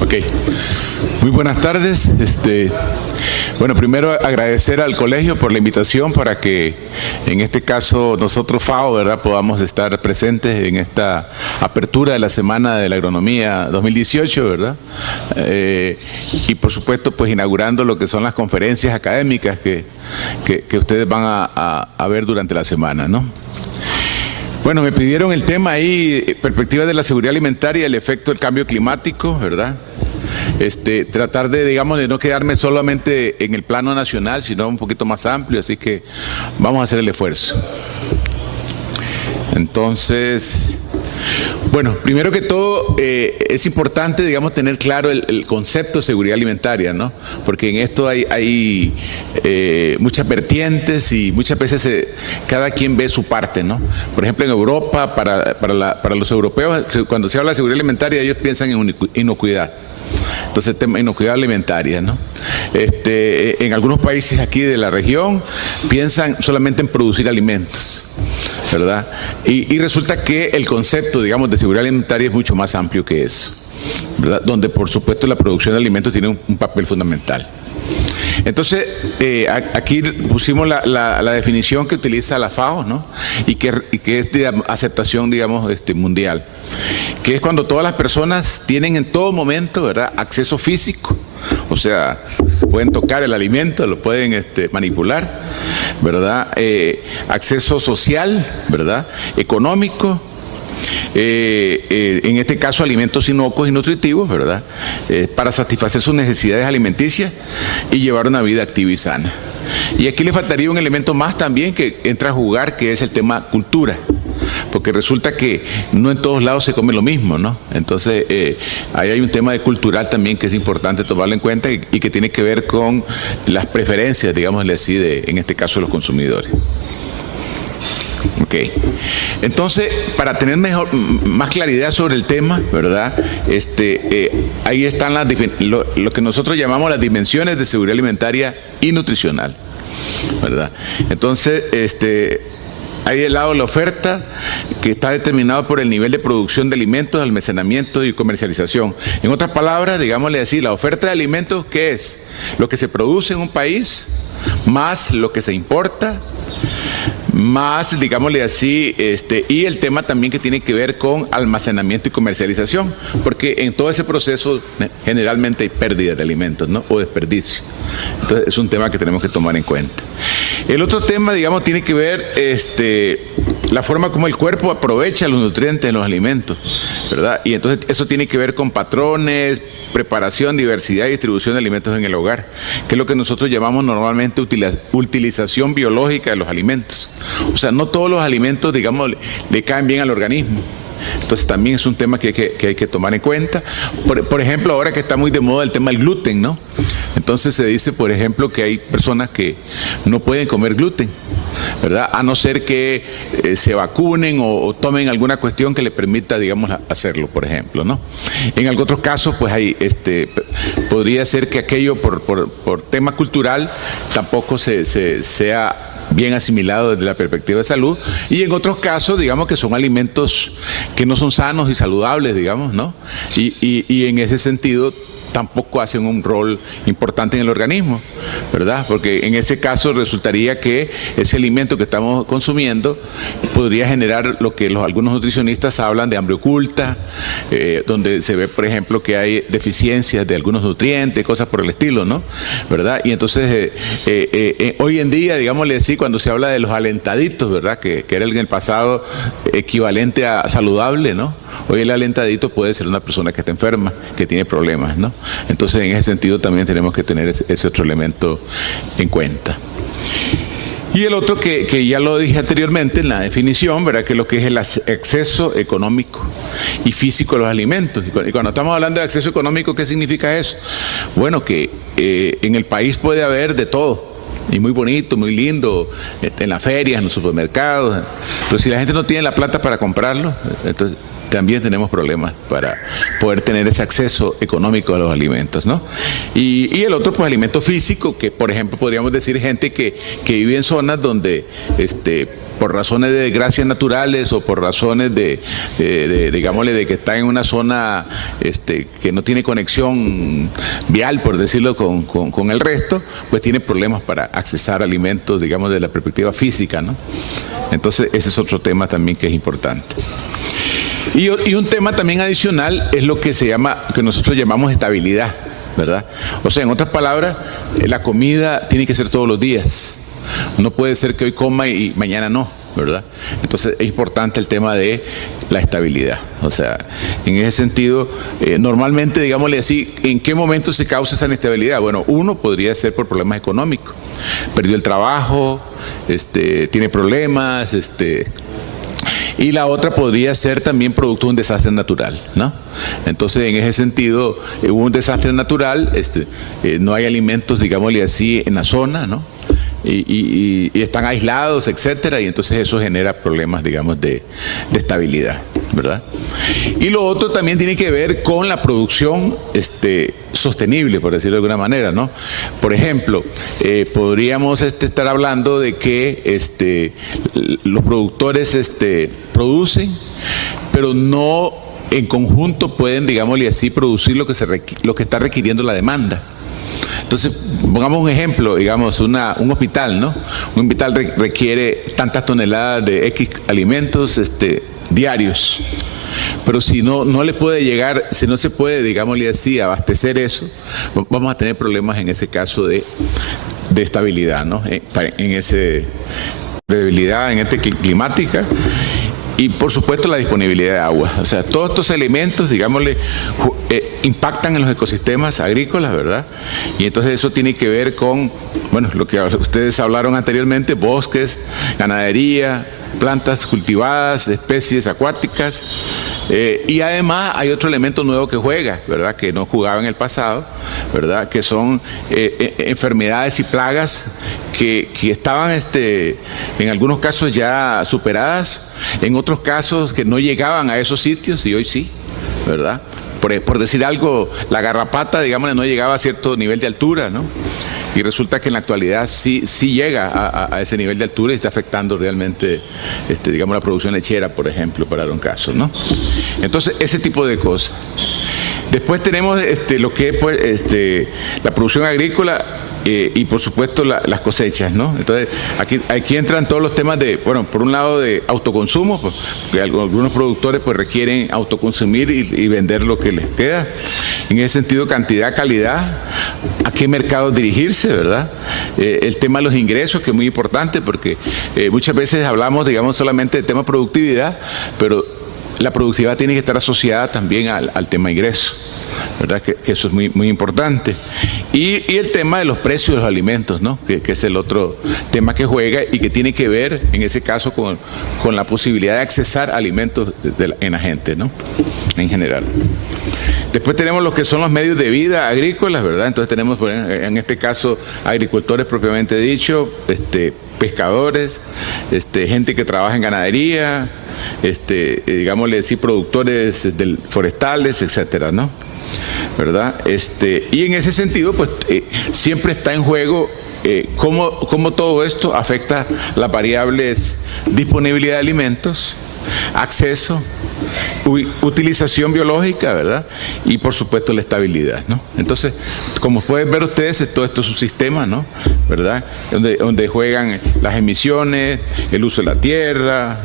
Ok. Muy buenas tardes. Bueno, primero agradecer al colegio por la invitación para que, en este caso, nosotros FAO, ¿verdad?, podamos estar presentes en esta apertura de la Semana de la Agronomía 2018, ¿verdad? Y, por supuesto, pues inaugurando lo que son las conferencias académicas que ustedes van a ver durante la semana, ¿no? Bueno, me pidieron el tema ahí, perspectiva de la seguridad alimentaria y el efecto del cambio climático, ¿verdad? Tratar de, digamos, de no quedarme solamente en el plano nacional, sino un poquito más amplio, así que vamos a hacer el esfuerzo. Entonces, bueno, primero que todo, es importante, digamos, tener claro el concepto de seguridad alimentaria, ¿no? Porque en esto hay muchas vertientes y muchas veces cada quien ve su parte, ¿no? Por ejemplo, en Europa, para los europeos, cuando se habla de seguridad alimentaria, ellos piensan en inocuidad. Entonces, el tema de inocuidad alimentaria, ¿no? En algunos países aquí de la región piensan solamente en producir alimentos, ¿verdad? Y resulta que el concepto, digamos, de seguridad alimentaria es mucho más amplio que eso, ¿verdad? Donde, por supuesto, la producción de alimentos tiene un papel fundamental. Entonces, aquí pusimos la definición que utiliza la FAO, ¿no? Y que es de aceptación, digamos, mundial, que es cuando todas las personas tienen en todo momento, ¿verdad?, acceso físico, o sea, pueden tocar el alimento, lo pueden manipular, ¿verdad?, acceso social, ¿verdad?, económico, en este caso alimentos inocuos y nutritivos, ¿verdad?, para satisfacer sus necesidades alimenticias y llevar una vida activa y sana. Y aquí le faltaría un elemento más también que entra a jugar, que es el tema cultura, porque resulta que no en todos lados se come lo mismo, ¿no? Entonces, ahí hay un tema de cultural también que es importante tomarlo en cuenta y que tiene que ver con las preferencias, digámosle así, en este caso de los consumidores. Ok. Entonces, para tener más claridad sobre el tema, ¿verdad?, ahí están lo que nosotros llamamos las dimensiones de seguridad alimentaria y nutricional, ¿verdad? Entonces, hay del lado la oferta, que está determinado por el nivel de producción de alimentos, almacenamiento y comercialización. En otras palabras, digámosle así, la oferta de alimentos, ¿qué es? Lo que se produce en un país, más lo que se importa, más, digámosle así, y el tema también que tiene que ver con almacenamiento y comercialización, porque en todo ese proceso generalmente hay pérdida de alimentos, ¿no?, o desperdicio. Entonces, es un tema que tenemos que tomar en cuenta. El otro tema, digamos, tiene que ver la forma como el cuerpo aprovecha los nutrientes en los alimentos, ¿verdad? Y entonces eso tiene que ver con patrones, preparación, diversidad y distribución de alimentos en el hogar, que es lo que nosotros llamamos normalmente utilización biológica de los alimentos. O sea, no todos los alimentos, digamos, le caen bien al organismo. Entonces también es un tema que hay que tomar en cuenta. Por ejemplo, ahora que está muy de moda el tema del gluten, ¿no? Entonces se dice, por ejemplo, que hay personas que no pueden comer gluten, ¿verdad?, a no ser que se vacunen o tomen alguna cuestión que les permita, digamos, hacerlo, por ejemplo, ¿no? En algunos otros casos, pues podría ser que aquello por tema cultural tampoco sea bien asimilado desde la perspectiva de salud, y en otros casos, digamos, que son alimentos que no son sanos y saludables, digamos, ¿no? Y en ese sentido tampoco hacen un rol importante en el organismo, ¿verdad? Porque en ese caso resultaría que ese alimento que estamos consumiendo podría generar lo que algunos nutricionistas hablan de hambre oculta, donde se ve, por ejemplo, que hay deficiencias de algunos nutrientes, cosas por el estilo, ¿no? ¿Verdad? Y entonces, hoy en día, digámosle así, cuando se habla de los alentaditos, ¿verdad?, que era en el pasado equivalente a saludable, ¿no? Hoy el alentadito puede ser una persona que está enferma, que tiene problemas, ¿no? Entonces, en ese sentido también tenemos que tener ese otro elemento en cuenta. Y el otro que ya lo dije anteriormente en la definición, ¿verdad?, que es lo que es el acceso económico y físico a los alimentos. Y cuando estamos hablando de acceso económico, ¿qué significa eso? Bueno, que en el país puede haber de todo. Y muy bonito, muy lindo, en las ferias, en los supermercados. Pero si la gente no tiene la plata para comprarlo, entonces también tenemos problemas para poder tener ese acceso económico a los alimentos, ¿no? Y el otro, pues, alimento físico, que por ejemplo podríamos decir gente que vive en zonas donde por razones de desgracias naturales o por razones digámosle, de que está en una zona que no tiene conexión vial, por decirlo, con el resto, pues tiene problemas para accesar alimentos, digamos, de la perspectiva física, ¿no? Entonces, ese es otro tema también que es importante. Y un tema también adicional es lo que nosotros llamamos estabilidad, ¿verdad? O sea, en otras palabras, la comida tiene que ser todos los días. No puede ser que hoy coma y mañana no, ¿verdad? Entonces es importante el tema de la estabilidad. O sea, en ese sentido, normalmente, digámosle así, ¿en qué momento se causa esa inestabilidad? Bueno, uno podría ser por problemas económicos. Perdió el trabajo, tiene problemas, y la otra podría ser también producto de un desastre natural, ¿no? Entonces, en ese sentido, hubo un desastre natural, no hay alimentos, digámosle así, en la zona, ¿no? Y están aislados, etcétera, y entonces eso genera problemas, digamos, de estabilidad, ¿verdad? Y lo otro también tiene que ver con la producción sostenible, por decirlo de alguna manera, ¿no? Por ejemplo, podríamos estar hablando de que los productores producen, pero no en conjunto pueden, digámosle así, producir lo que está requiriendo la demanda. Entonces, pongamos un ejemplo, digamos, un hospital, ¿no? Un hospital requiere tantas toneladas de X alimentos diarios. Pero si no le puede llegar, si no se puede, digámosle así, abastecer eso, vamos a tener problemas en ese caso de estabilidad, ¿no? En ese debilidad, climática. Y por supuesto la disponibilidad de agua. O sea, todos estos elementos, digámosle, impactan en los ecosistemas agrícolas, ¿verdad? Y entonces eso tiene que ver con, bueno, lo que ustedes hablaron anteriormente, bosques, ganadería, plantas cultivadas, especies acuáticas. Y además hay otro elemento nuevo que juega, ¿verdad? Que no jugaba en el pasado, ¿verdad? Que son enfermedades y plagas que estaban en algunos casos ya superadas, en otros casos que no llegaban a esos sitios y hoy sí, ¿verdad? Por decir algo, la garrapata, digamos, no llegaba a cierto nivel de altura, ¿no? Y resulta que en la actualidad sí llega a ese nivel de altura y está afectando realmente, digamos, la producción lechera, por ejemplo, para dar un caso, ¿no? Entonces, ese tipo de cosas. Después tenemos lo que es pues, la producción agrícola y por supuesto las cosechas, ¿no? Entonces, aquí entran todos los temas de, bueno, por un lado de autoconsumo, pues, que algunos productores pues requieren autoconsumir y vender lo que les queda. En ese sentido, cantidad, calidad, a qué mercados dirigirse, ¿verdad? El tema de los ingresos, que es muy importante, porque muchas veces hablamos, digamos, solamente de tema productividad, pero la productividad tiene que estar asociada también al tema ingreso, ¿verdad? Que eso es muy, muy importante. Y el tema de los precios de los alimentos, ¿no? Que es el otro tema que juega y que tiene que ver, en ese caso, con la posibilidad de accesar alimentos en la gente, ¿no? En general. Después tenemos lo que son los medios de vida agrícolas, ¿verdad? Entonces tenemos, en este caso, agricultores propiamente dicho, pescadores, gente que trabaja en ganadería, digámosle así, productores forestales, etcétera, ¿no? ¿Verdad? Y en ese sentido, pues, siempre está en juego cómo todo esto afecta las variables disponibilidad de alimentos, acceso, utilización biológica, ¿verdad? Y por supuesto la estabilidad, ¿no? Entonces, como pueden ver ustedes, todo esto es un sistema, ¿no? ¿Verdad? Donde juegan las emisiones, el uso de la tierra,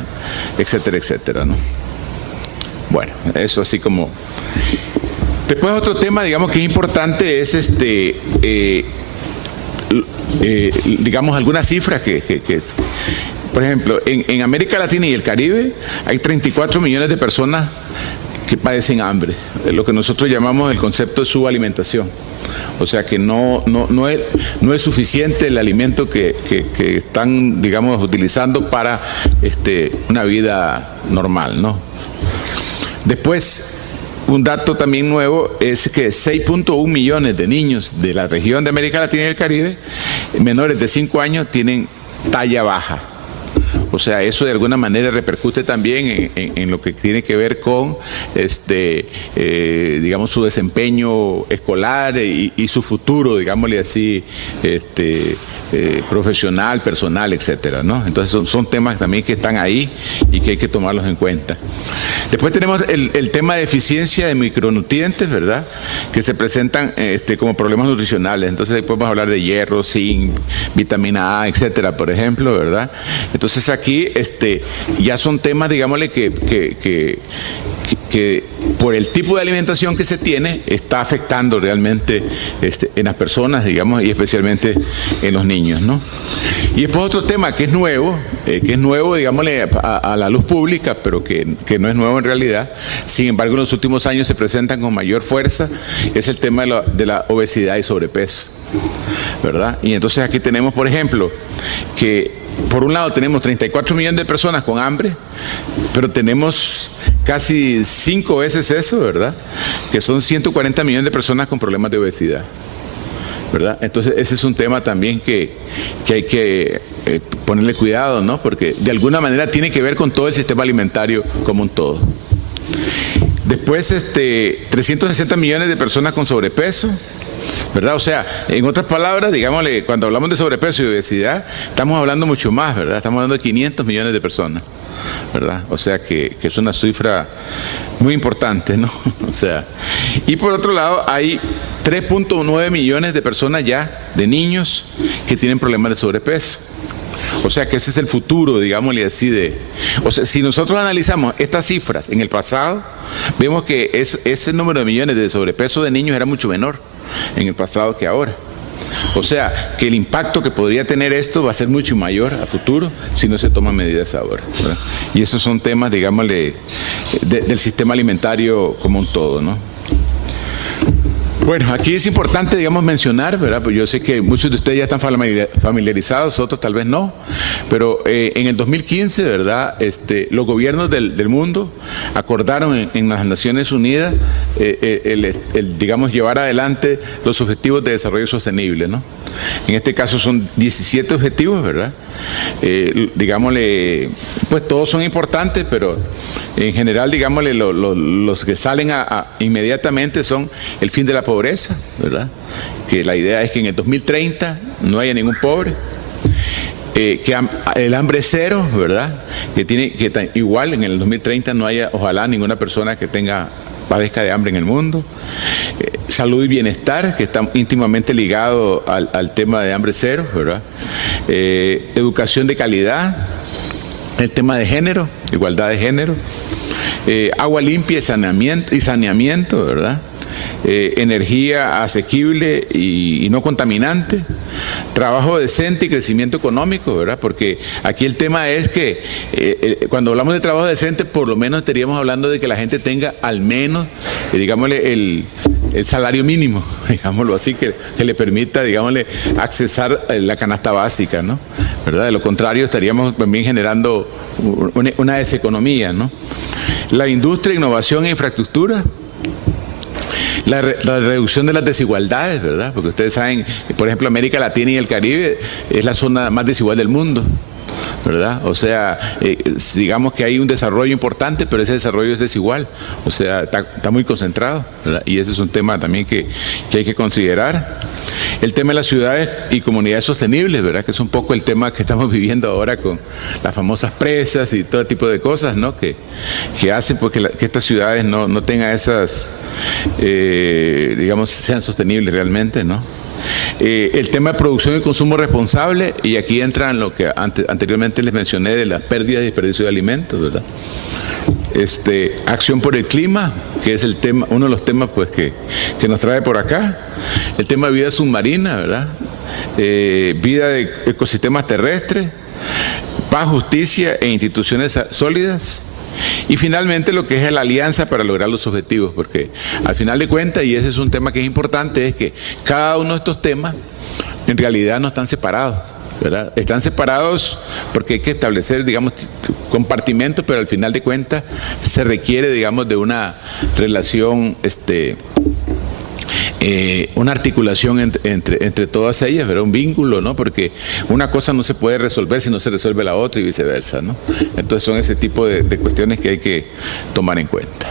etcétera, etcétera, ¿no? Bueno, eso así como... Después otro tema, digamos, que es importante es digamos, algunas cifras que por ejemplo, en América Latina y el Caribe hay 34 millones de personas que padecen hambre, lo que nosotros llamamos el concepto de subalimentación. O sea que no es suficiente el alimento que están, digamos, utilizando para una vida normal, ¿no? Después, un dato también nuevo es que 6.1 millones de niños de la región de América Latina y el Caribe, menores de 5 años, tienen talla baja. O sea, eso de alguna manera repercute también en lo que tiene que ver con, digamos, su desempeño escolar y su futuro, digámosle así, profesional, personal, etcétera, ¿no? Entonces son temas también que están ahí y que hay que tomarlos en cuenta. Después tenemos el tema de deficiencia de micronutrientes, ¿verdad? Que se presentan como problemas nutricionales. Entonces ahí podemos hablar de hierro, zinc, vitamina A, etcétera, por ejemplo, ¿verdad? Entonces aquí ya son temas, digámosle, que por el tipo de alimentación que se tiene está afectando realmente en las personas, digamos, y especialmente en los niños, ¿no? Y después otro tema que es nuevo, digámosle, a la luz pública, pero que no es nuevo en realidad, sin embargo en los últimos años se presentan con mayor fuerza, es el tema de la obesidad y sobrepeso, ¿verdad? Y entonces aquí tenemos, por ejemplo, que por un lado tenemos 34 millones de personas con hambre, pero tenemos casi 5 veces eso, ¿verdad? Que son 140 millones de personas con problemas de obesidad, ¿verdad? Entonces ese es un tema también que hay que ponerle cuidado, ¿no? Porque de alguna manera tiene que ver con todo el sistema alimentario como un todo. Después 360 millones de personas con sobrepeso, ¿verdad? O sea, en otras palabras, digámosle, cuando hablamos de sobrepeso y obesidad, estamos hablando mucho más, ¿verdad? Estamos hablando de 500 millones de personas, ¿verdad? O sea que es una cifra muy importante, ¿no? O sea, y por otro lado hay 3.9 millones de personas ya, de niños, que tienen problemas de sobrepeso. O sea que ese es el futuro, digámosle así, o sea, si nosotros analizamos estas cifras en el pasado, vemos que ese número de millones de sobrepeso de niños era mucho menor en el pasado que ahora. O sea, que el impacto que podría tener esto va a ser mucho mayor a futuro si no se toman medidas ahora, ¿verdad? Y esos son temas, digámosle, del sistema alimentario como un todo, ¿no? Bueno, aquí es importante, digamos, mencionar, ¿verdad? Pues yo sé que muchos de ustedes ya están familiarizados, otros tal vez no, pero en el 2015, ¿verdad? Los gobiernos del mundo acordaron en las Naciones Unidas, digamos, llevar adelante los objetivos de desarrollo sostenible, ¿no? En este caso son 17 objetivos, ¿verdad? Digámosle, pues todos son importantes, pero en general, digámosle, los que salen inmediatamente son el fin de la pobreza, ¿verdad? Que la idea es que en el 2030 no haya ningún pobre, que el hambre cero, ¿verdad? Que igual en el 2030 no haya, ojalá, ninguna persona que padezca de hambre en el mundo. Salud y bienestar, que está íntimamente ligado al tema de hambre cero, ¿verdad? Educación de calidad, el tema de género, igualdad de género, agua limpia y saneamiento, ¿verdad? Energía asequible y no contaminante, trabajo decente y crecimiento económico, ¿verdad? Porque aquí el tema es que cuando hablamos de trabajo decente, por lo menos estaríamos hablando de que la gente tenga al menos, digámosle, el salario mínimo, digámoslo así, que le permita, digámosle, accesar la canasta básica, ¿no? ¿Verdad? De lo contrario, estaríamos también generando una deseconomía, ¿no? La industria, innovación e infraestructura. La reducción de las desigualdades, ¿verdad? Porque ustedes saben, por ejemplo, América Latina y el Caribe es la zona más desigual del mundo, ¿verdad? O sea, digamos que hay un desarrollo importante, pero ese desarrollo es desigual, o sea, está muy concentrado, ¿verdad? Y ese es un tema también que hay que considerar. El tema de las ciudades y comunidades sostenibles, ¿verdad? Que es un poco el tema que estamos viviendo ahora con las famosas presas y todo tipo de cosas, ¿no? Que hacen porque que estas ciudades no tengan esas, digamos, sean sostenibles realmente, ¿no? El tema de producción y consumo responsable, y aquí entran lo que anteriormente les mencioné de la pérdida y desperdicio de alimentos, ¿verdad? Acción por el clima, que es uno de los temas pues que nos trae por acá. El tema de vida submarina, ¿verdad? Vida de ecosistemas terrestres, paz, justicia e instituciones sólidas. Y finalmente lo que es la alianza para lograr los objetivos, porque al final de cuentas, y ese es un tema que es importante, es que cada uno de estos temas en realidad no están separados, ¿verdad? Están separados porque hay que establecer, digamos, compartimentos, pero al final de cuentas se requiere, digamos, de una relación una articulación entre todas ellas, ¿verdad? Un vínculo, ¿no? Porque una cosa no se puede resolver si no se resuelve la otra y viceversa, ¿no? Entonces son ese tipo de cuestiones que hay que tomar en cuenta.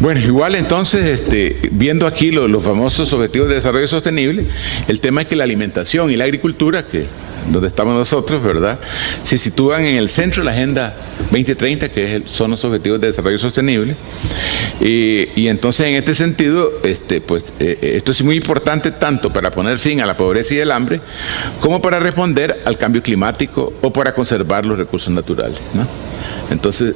Bueno, igual entonces, viendo aquí los famosos Objetivos de Desarrollo Sostenible, el tema es que la alimentación y la agricultura, donde estamos nosotros, ¿verdad?, se sitúan en el centro de la Agenda 2030, que son los Objetivos de Desarrollo Sostenible. Y entonces, en este sentido, esto es muy importante tanto para poner fin a la pobreza y el hambre, como para responder al cambio climático o para conservar los recursos naturales, ¿no? Entonces,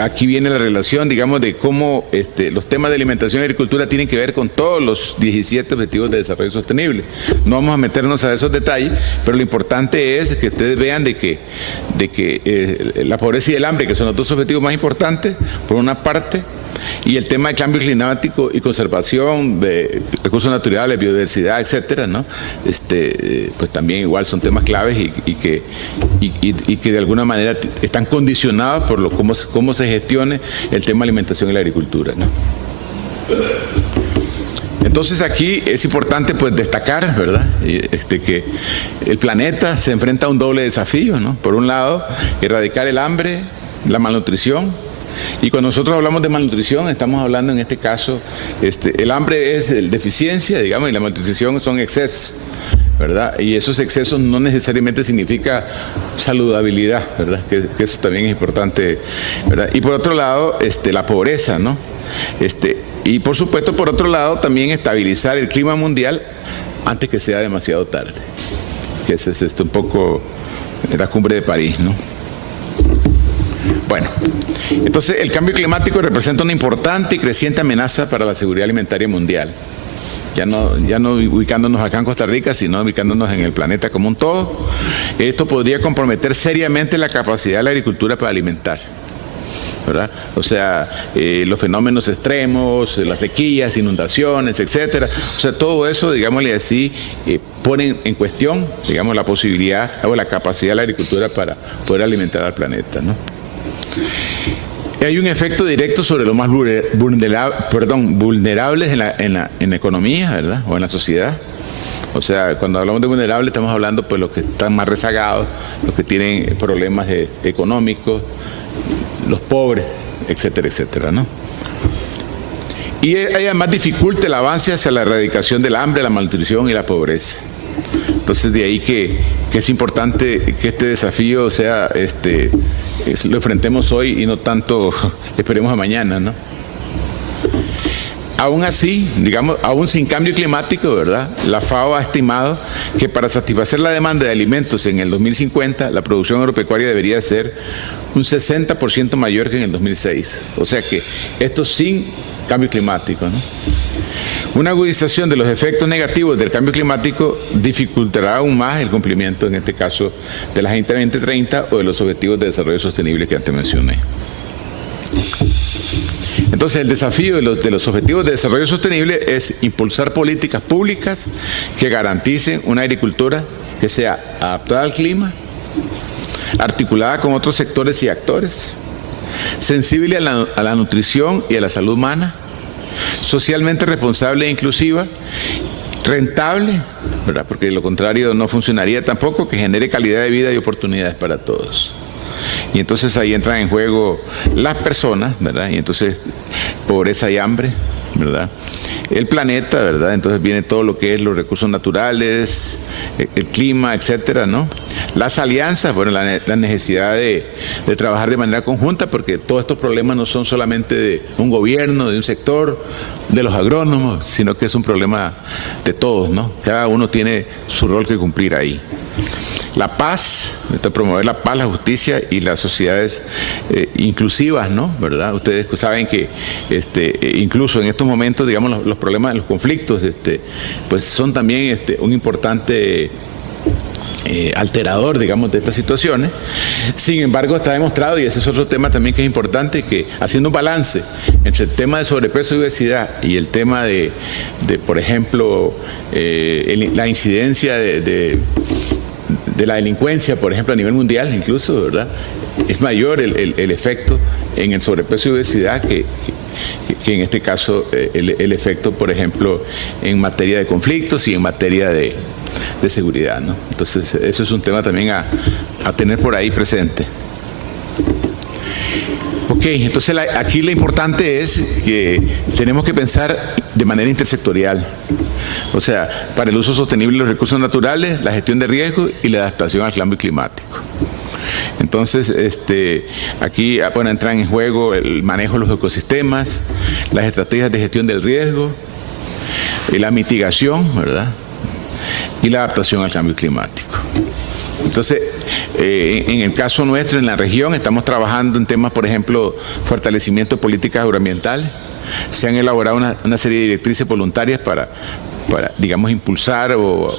aquí viene la relación, digamos, de cómo los temas de alimentación y agricultura tienen que ver con todos los 17 Objetivos de Desarrollo Sostenible. No vamos a meternos a esos detalles, pero lo importante es que ustedes vean de que la pobreza y el hambre, que son los dos objetivos más importantes, por una parte, y el tema de cambio climático y conservación de recursos naturales, biodiversidad, etcétera, ¿no? Pues también igual son temas claves y que de alguna manera están condicionados por cómo se gestione el tema de alimentación y la agricultura, ¿no? Entonces aquí es importante pues destacar, ¿verdad?, que el planeta se enfrenta a un doble desafío, ¿no? Por un lado, erradicar el hambre, la malnutrición. Y cuando nosotros hablamos de malnutrición, estamos hablando en este caso, el hambre es deficiencia, digamos, y la malnutrición son excesos, ¿verdad? Y esos excesos no necesariamente significa saludabilidad, ¿verdad? Que eso también es importante, ¿verdad? Y por otro lado, la pobreza, ¿no? Y por supuesto, por otro lado, también estabilizar el clima mundial antes que sea demasiado tarde, que ese es un poco la cumbre de París, ¿no? Bueno, entonces el cambio climático representa una importante y creciente amenaza para la seguridad alimentaria mundial. Ya no ubicándonos acá en Costa Rica, sino ubicándonos en el planeta como un todo. Esto podría comprometer seriamente la capacidad de la agricultura para alimentar, ¿verdad? O sea, los fenómenos extremos, las sequías, inundaciones, etcétera. O sea, todo eso, digámosle así, ponen en cuestión, digamos, la posibilidad o la capacidad de la agricultura para poder alimentar al planeta, ¿no? Hay un efecto directo sobre los más vulnerables en la economía, ¿verdad?, o en la sociedad. O sea, cuando hablamos de vulnerables estamos hablando pues los que están más rezagados, los que tienen problemas económicos, los pobres, etcétera, etcétera, ¿no? Y además dificulta el avance hacia la erradicación del hambre, la malnutrición y la pobreza. Entonces de ahí que es importante que este desafío sea, lo enfrentemos hoy y no tanto esperemos a mañana, ¿no? Aún así, digamos, aún sin cambio climático, ¿verdad?, la FAO ha estimado que para satisfacer la demanda de alimentos en el 2050, la producción agropecuaria debería ser un 60% mayor que en el 2006. O sea que esto sin cambio climático, ¿no? Una agudización de los efectos negativos del cambio climático dificultará aún más el cumplimiento, en este caso, de la Agenda 2030 o de los Objetivos de Desarrollo Sostenible que antes mencioné. Entonces, el desafío de los Objetivos de Desarrollo Sostenible es impulsar políticas públicas que garanticen una agricultura que sea adaptada al clima, articulada con otros sectores y actores, sensible a la nutrición y a la salud humana, socialmente responsable e inclusiva, rentable, ¿verdad?, porque de lo contrario no funcionaría tampoco, que genere calidad de vida y oportunidades para todos. Y entonces ahí entran en juego las personas, ¿verdad? Y entonces pobreza y hambre, ¿verdad? El planeta, ¿verdad? Entonces viene todo lo que es los recursos naturales, el clima, etcétera, ¿no? Las alianzas, bueno, la necesidad de trabajar de manera conjunta, porque todos estos problemas no son solamente de un gobierno, de un sector, de los agrónomos, sino que es un problema de todos, ¿no? Cada uno tiene su rol que cumplir ahí. La paz, promover la paz, la justicia y las sociedades inclusivas, ¿no? ¿Verdad? Ustedes saben que incluso en estos momentos, digamos, los problemas, los conflictos, pues son también un importante alterador, digamos, de estas situaciones. Sin embargo, está demostrado, y ese es otro tema también que es importante, que haciendo un balance entre el tema de sobrepeso y obesidad y el tema de por ejemplo, la incidencia de la delincuencia, por ejemplo, a nivel mundial incluso, ¿verdad?, es mayor el efecto en el sobrepeso y obesidad en este caso el efecto, por ejemplo, en materia de conflictos y en materia de seguridad, ¿no? Entonces, eso es un tema también a tener por ahí presente. Ok, entonces aquí lo importante es que tenemos que pensar de manera intersectorial. O sea, para el uso sostenible de los recursos naturales, la gestión de riesgos y la adaptación al cambio climático. Entonces, aquí entran en juego el manejo de los ecosistemas, las estrategias de gestión del riesgo, la mitigación, ¿verdad? Y la adaptación al cambio climático. Entonces, en el caso nuestro, en la región, estamos trabajando en temas, por ejemplo, fortalecimiento de políticas agroambientales. Se han elaborado una serie de directrices voluntarias para digamos, impulsar o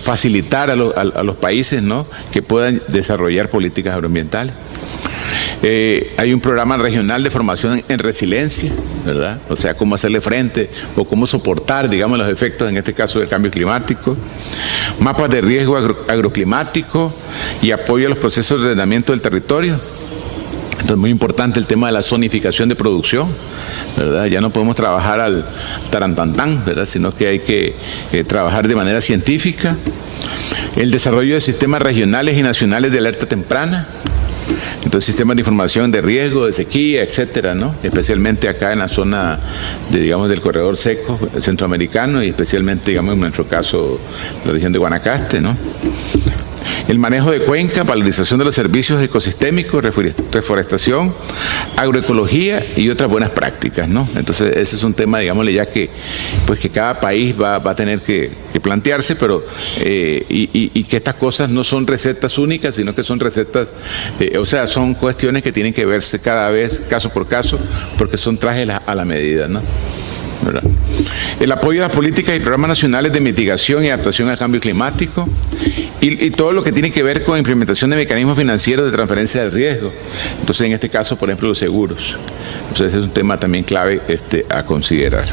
facilitar a los países, ¿no?, que puedan desarrollar políticas agroambientales. Hay un programa regional de formación en resiliencia, ¿verdad? O sea, cómo hacerle frente o cómo soportar, digamos, los efectos, en este caso, del cambio climático. Mapas de riesgo agroclimático y apoyo a los procesos de ordenamiento del territorio. Entonces, muy importante el tema de la zonificación de producción, ¿verdad? Ya no podemos trabajar al tarantantán, ¿verdad?, sino que hay que trabajar de manera científica. El desarrollo de sistemas regionales y nacionales de alerta temprana. Entonces, sistemas de información de riesgo, de sequía, etcétera, ¿no? Especialmente acá en la zona digamos, del corredor seco centroamericano y especialmente, digamos, en nuestro caso, la región de Guanacaste, ¿no? El manejo de cuencas, valorización de los servicios ecosistémicos, reforestación, agroecología y otras buenas prácticas, ¿no? Entonces, ese es un tema, digámosle, ya que cada país va a tener que plantearse, pero y que estas cosas no son recetas únicas, sino que son recetas, o sea, son cuestiones que tienen que verse cada vez, caso por caso, porque son trajes a la medida, ¿no? ¿Verdad? El apoyo a las políticas y programas nacionales de mitigación y adaptación al cambio climático y todo lo que tiene que ver con implementación de mecanismos financieros de transferencia del riesgo. Entonces, en este caso, por ejemplo, los seguros. Entonces, ese es un tema también clave a considerar.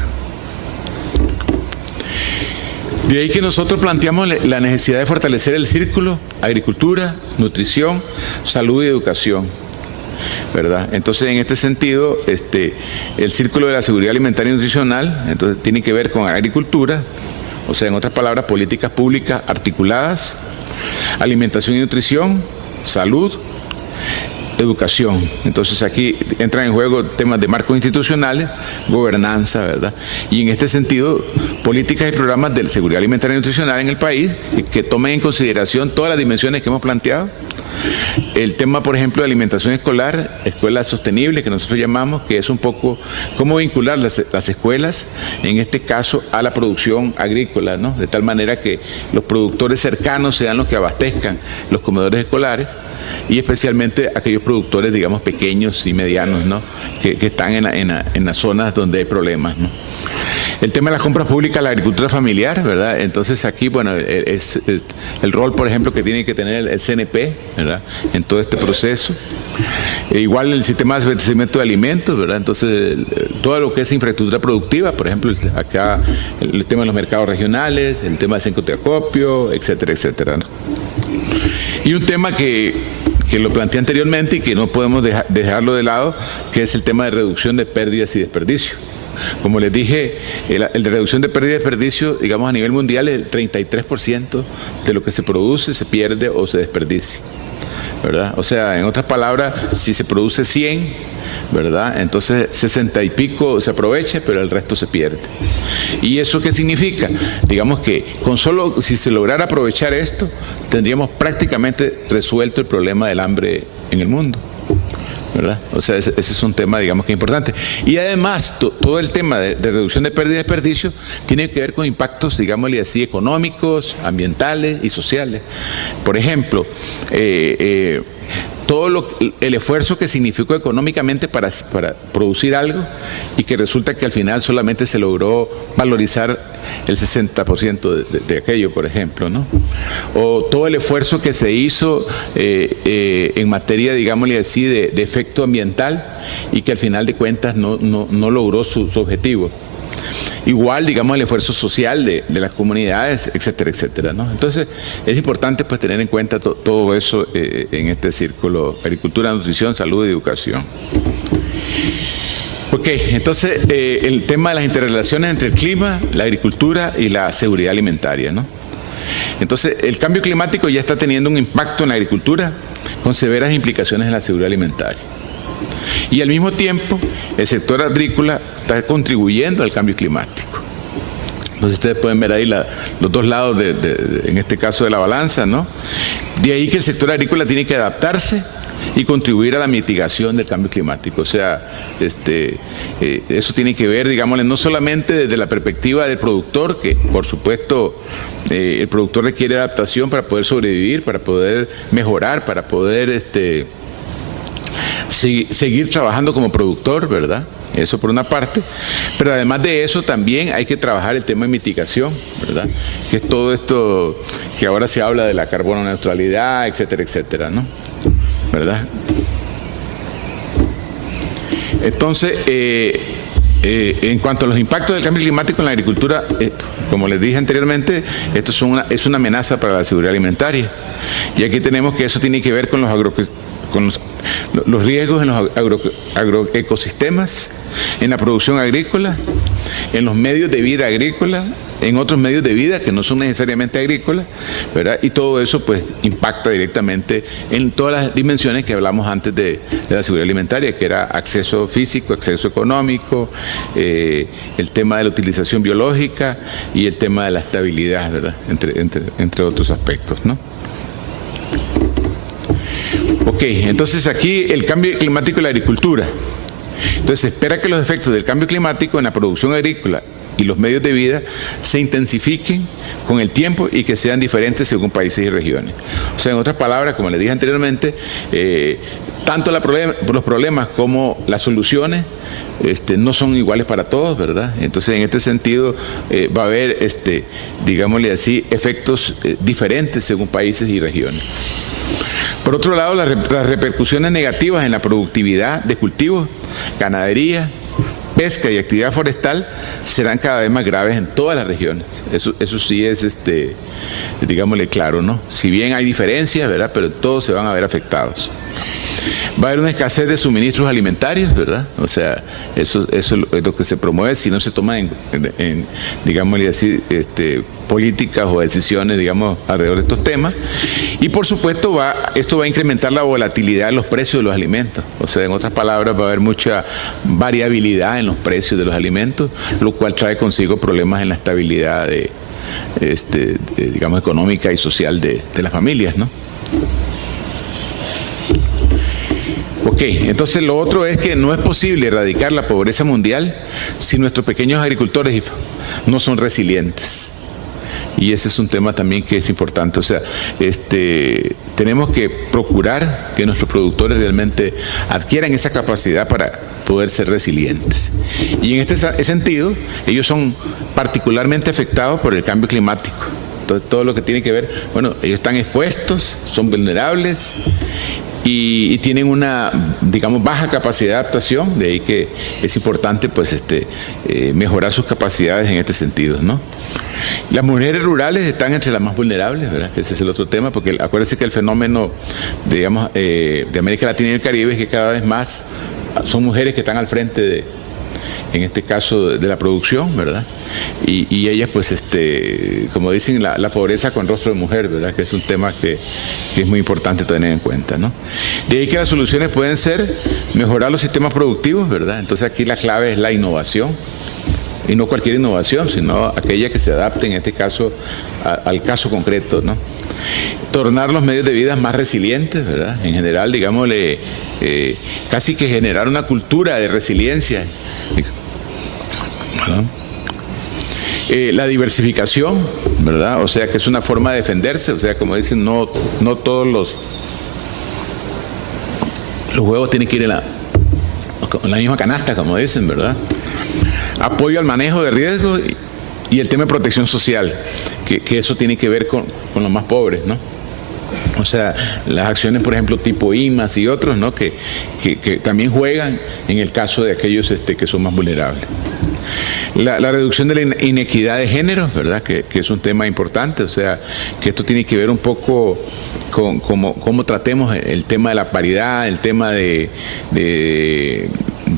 De ahí que nosotros planteamos la necesidad de fortalecer el círculo, agricultura, nutrición, salud y educación, ¿verdad? Entonces, en este sentido, el círculo de la seguridad alimentaria y nutricional, entonces, tiene que ver con agricultura, o sea, en otras palabras, políticas públicas articuladas, alimentación y nutrición, salud, educación. Entonces, aquí entran en juego temas de marcos institucionales, gobernanza, ¿verdad? Y en este sentido, políticas y programas de seguridad alimentaria y nutricional en el país que tomen en consideración todas las dimensiones que hemos planteado. El tema, por ejemplo, de alimentación escolar, escuela sostenible, que nosotros llamamos, que es un poco cómo vincular las escuelas, en este caso, a la producción agrícola, ¿no? De tal manera que los productores cercanos sean los que abastezcan los comedores escolares y especialmente aquellos productores, digamos, pequeños y medianos, ¿no?, que están en las zonas donde hay problemas, ¿no? El tema de las compras públicas, la agricultura familiar, ¿verdad? Entonces aquí, bueno, es el rol, por ejemplo, que tiene que tener el CNP, ¿verdad?, en todo este proceso. Igual el sistema de abastecimiento de alimentos, ¿verdad? Entonces, todo lo que es infraestructura productiva, por ejemplo, acá el tema de los mercados regionales, el tema de centros de acopio, etcétera, etcétera, ¿no? Y un tema que lo planteé anteriormente y que no podemos dejarlo de lado, que es el tema de reducción de pérdidas y desperdicio. Como les dije, el de reducción de pérdida y desperdicio, digamos, a nivel mundial, el 33% de lo que se produce se pierde o se desperdicia, ¿verdad? O sea, en otras palabras, si se produce 100, ¿verdad?, entonces 60 y pico se aprovecha, pero el resto se pierde. ¿Y eso qué significa? Digamos que si se lograra aprovechar esto, tendríamos prácticamente resuelto el problema del hambre en el mundo, ¿verdad? O sea, ese es un tema, digamos, que es importante. Y además, todo el tema de reducción de pérdida y desperdicio tiene que ver con impactos, digámosle así, económicos, ambientales y sociales. Por ejemplo, el esfuerzo que significó económicamente para producir algo y que resulta que al final solamente se logró valorizar el 60% de aquello, por ejemplo, ¿no? O todo el esfuerzo que se hizo en materia, digámosle así, de efecto ambiental y que al final de cuentas no logró su objetivo. Igual, digamos, el esfuerzo social de las comunidades, etcétera, etcétera, ¿no? Entonces, es importante, pues, tener en cuenta todo eso en este círculo: agricultura, nutrición, salud y educación. Ok, entonces el tema de las interrelaciones entre el clima, la agricultura y la seguridad alimentaria, ¿no? Entonces, el cambio climático ya está teniendo un impacto en la agricultura con severas implicaciones en la seguridad alimentaria. Y al mismo tiempo, el sector agrícola está contribuyendo al cambio climático. Entonces, ustedes pueden ver ahí los dos lados, en este caso, de la balanza, ¿no? De ahí que el sector agrícola tiene que adaptarse y contribuir a la mitigación del cambio climático. O sea, eso tiene que ver, digámosle, no solamente desde la perspectiva del productor, que por supuesto el productor requiere adaptación para poder sobrevivir, para poder mejorar, para poder seguir trabajando como productor, ¿verdad? Eso por una parte, pero además de eso también hay que trabajar el tema de mitigación, ¿verdad? Que es todo esto que ahora se habla de la carbono neutralidad, etcétera, etcétera, ¿no? ¿Verdad? Entonces, en cuanto a los impactos del cambio climático en la agricultura, como les dije anteriormente, esto es una amenaza para la seguridad alimentaria. Y aquí tenemos que eso tiene que ver con los riesgos en los agroecosistemas, en la producción agrícola, en los medios de vida agrícola, en otros medios de vida que no son necesariamente agrícolas, ¿verdad? Y todo eso pues impacta directamente en todas las dimensiones que hablamos antes de la seguridad alimentaria, que era acceso físico, acceso económico, el tema de la utilización biológica y el tema de la estabilidad, ¿verdad? Entre otros aspectos, ¿no? Ok, entonces aquí el cambio climático y la agricultura. Entonces se espera que los efectos del cambio climático en la producción agrícola y los medios de vida se intensifiquen con el tiempo y que sean diferentes según países y regiones. O sea, en otras palabras, como les dije anteriormente, tanto los problemas como las soluciones no son iguales para todos, ¿verdad? Entonces, en este sentido, va a haber, digámosle así, efectos diferentes según países y regiones. Por otro lado, las repercusiones negativas en la productividad de cultivos, ganadería, pesca y actividad forestal serán cada vez más graves en todas las regiones. Eso sí es, digámosle claro, ¿no? Si bien hay diferencias, ¿verdad? Pero todos se van a ver afectados. Va a haber una escasez de suministros alimentarios, ¿verdad? O sea, eso es lo que se promueve si no se toman digámosle así, políticas o decisiones, digamos, alrededor de estos temas. Y por supuesto, esto va a incrementar la volatilidad de los precios de los alimentos. O sea, en otras palabras, va a haber mucha variabilidad en los precios de los alimentos, lo cual trae consigo problemas en la estabilidad digamos, económica y social de las familias, ¿no? Ok, entonces lo otro es que no es posible erradicar la pobreza mundial si nuestros pequeños agricultores no son resilientes. Y ese es un tema también que es importante. O sea, tenemos que procurar que nuestros productores realmente adquieran esa capacidad para poder ser resilientes. Y en este sentido, ellos son particularmente afectados por el cambio climático. Entonces, todo lo que tiene que ver, bueno, ellos están expuestos, son vulnerables y tienen una, digamos, baja capacidad de adaptación, de ahí que es importante, pues, mejorar sus capacidades en este sentido, ¿no? Las mujeres rurales están entre las más vulnerables, ¿verdad? Ese es el otro tema, porque acuérdense que el fenómeno, digamos, de América Latina y el Caribe es que cada vez más son mujeres que están al frente en este caso, de la producción, ¿verdad? Y ellas, pues, como dicen, la pobreza con rostro de mujer, ¿verdad? Que es un tema que es muy importante tener en cuenta, ¿no? De ahí que las soluciones pueden ser mejorar los sistemas productivos, ¿verdad? Entonces aquí la clave es la innovación. Y no cualquier innovación, sino aquella que se adapte, en este caso, al caso concreto, ¿no? Tornar los medios de vida más resilientes, ¿verdad? En general, digámosle, casi que generar una cultura de resiliencia. ¿Verdad? La diversificación, ¿verdad? O sea, que es una forma de defenderse, o sea, como dicen, no todos los huevos tienen que ir en la misma canasta, como dicen, ¿verdad? Apoyo al manejo de riesgos y el tema de protección social, que eso tiene que ver con los más pobres, ¿no? O sea, las acciones, por ejemplo, tipo IMAS y otros, ¿no? Que también juegan en el caso de aquellos que son más vulnerables. La reducción de la inequidad de género, ¿verdad? Que es un tema importante, o sea, que esto tiene que ver un poco con cómo tratemos el tema de la paridad, el tema de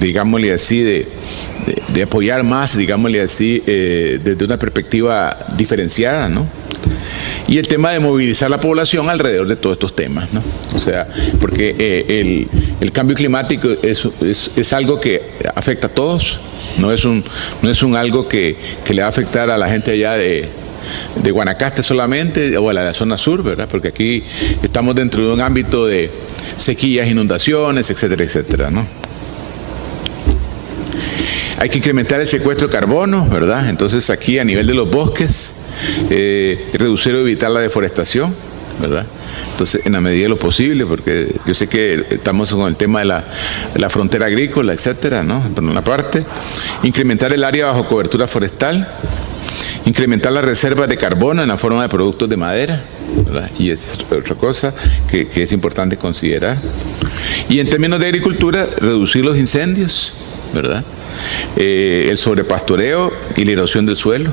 digámosle así, de apoyar más, digámosle así, desde una perspectiva diferenciada, ¿no? Y el tema de movilizar la población alrededor de todos estos temas, ¿no? O sea, porque el cambio climático es algo que afecta a todos, no es un algo que le va a afectar a la gente allá de Guanacaste solamente o a la zona sur, ¿verdad? Porque aquí estamos dentro de un ámbito de sequías, inundaciones, etcétera, etcétera, ¿no? Hay que incrementar el secuestro de carbono, ¿verdad? Entonces aquí a nivel de los bosques, reducir o evitar la deforestación, ¿verdad? Entonces, en la medida de lo posible, porque yo sé que estamos con el tema de la frontera agrícola, etcétera, ¿no? Por una parte, incrementar el área bajo cobertura forestal, incrementar las reservas de carbono en la forma de productos de madera, ¿verdad? Y es otra cosa que es importante considerar. Y en términos de agricultura, reducir los incendios, ¿verdad? El sobrepastoreo y la erosión del suelo.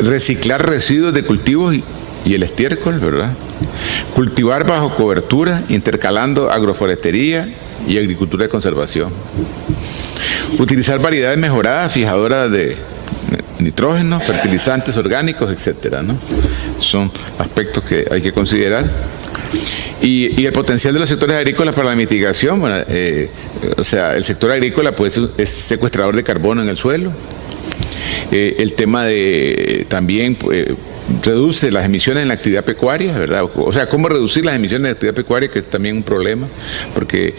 Reciclar residuos de cultivos y el estiércol, ¿verdad? Cultivar bajo cobertura, intercalando agroforestería y agricultura de conservación. Utilizar variedades mejoradas, fijadoras de nitrógeno, fertilizantes orgánicos, etcétera, ¿no? Son aspectos que hay que considerar. Y el potencial de los sectores agrícolas para la mitigación, bueno, o sea, el sector agrícola pues es secuestrador de carbono en el suelo. El tema de también reduce las emisiones en la actividad pecuaria, ¿verdad? O sea, cómo reducir las emisiones de la actividad pecuaria, que es también un problema, porque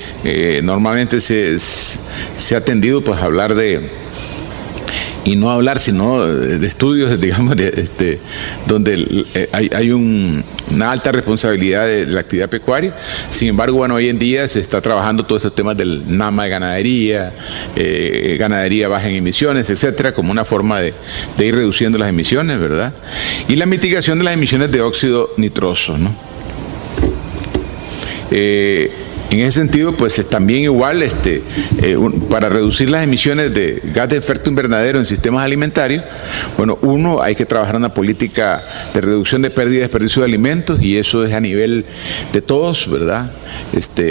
normalmente se ha tendido pues a hablar y no hablar sino de estudios, digamos, donde hay una alta responsabilidad de la actividad pecuaria. Sin embargo, bueno, hoy en día se está trabajando todos estos temas del NAMA de ganadería baja en emisiones, etcétera, como una forma de ir reduciendo las emisiones, ¿verdad? Y la mitigación de las emisiones de óxido nitroso, ¿no? En ese sentido, pues también igual, para reducir las emisiones de gas de efecto invernadero en sistemas alimentarios, bueno, hay que trabajar una política de reducción de pérdida y desperdicio de alimentos, y eso es a nivel de todos, ¿verdad?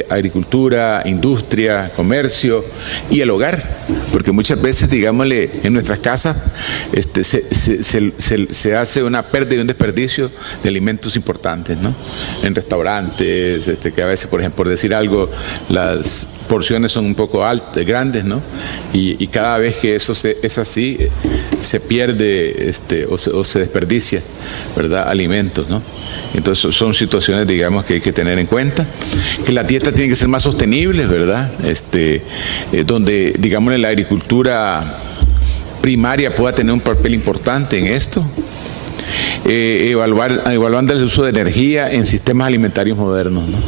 Agricultura, industria, comercio y el hogar, porque muchas veces, digámosle, en nuestras casas se hace una pérdida y un desperdicio de alimentos importantes, ¿no? En restaurantes, que a veces, por ejemplo, por decir algo, las porciones son un poco grandes, ¿no? Y cada vez que eso es así, se pierde o se desperdicia, ¿verdad? Alimentos, ¿no? Entonces son situaciones, digamos, que hay que tener en cuenta. Que la dieta tiene que ser más sostenible, ¿verdad? Donde, digamos, la agricultura primaria pueda tener un papel importante en esto. Evaluando el uso de energía en sistemas alimentarios modernos, ¿no?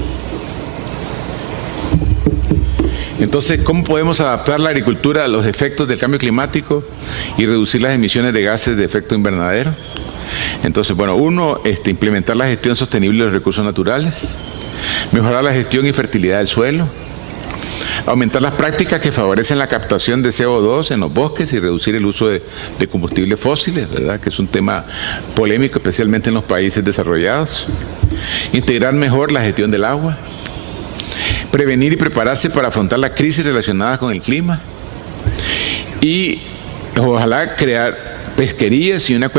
Entonces, ¿cómo podemos adaptar la agricultura a los efectos del cambio climático y reducir las emisiones de gases de efecto invernadero? Entonces, bueno, implementar la gestión sostenible de los recursos naturales, mejorar la gestión y fertilidad del suelo, aumentar las prácticas que favorecen la captación de CO2 en los bosques y reducir el uso de combustibles fósiles, ¿verdad? Que es un tema polémico, especialmente en los países desarrollados. Integrar mejor la gestión del agua. Prevenir y prepararse para afrontar las crisis relacionadas con el clima. Y ojalá crear pesquerías y una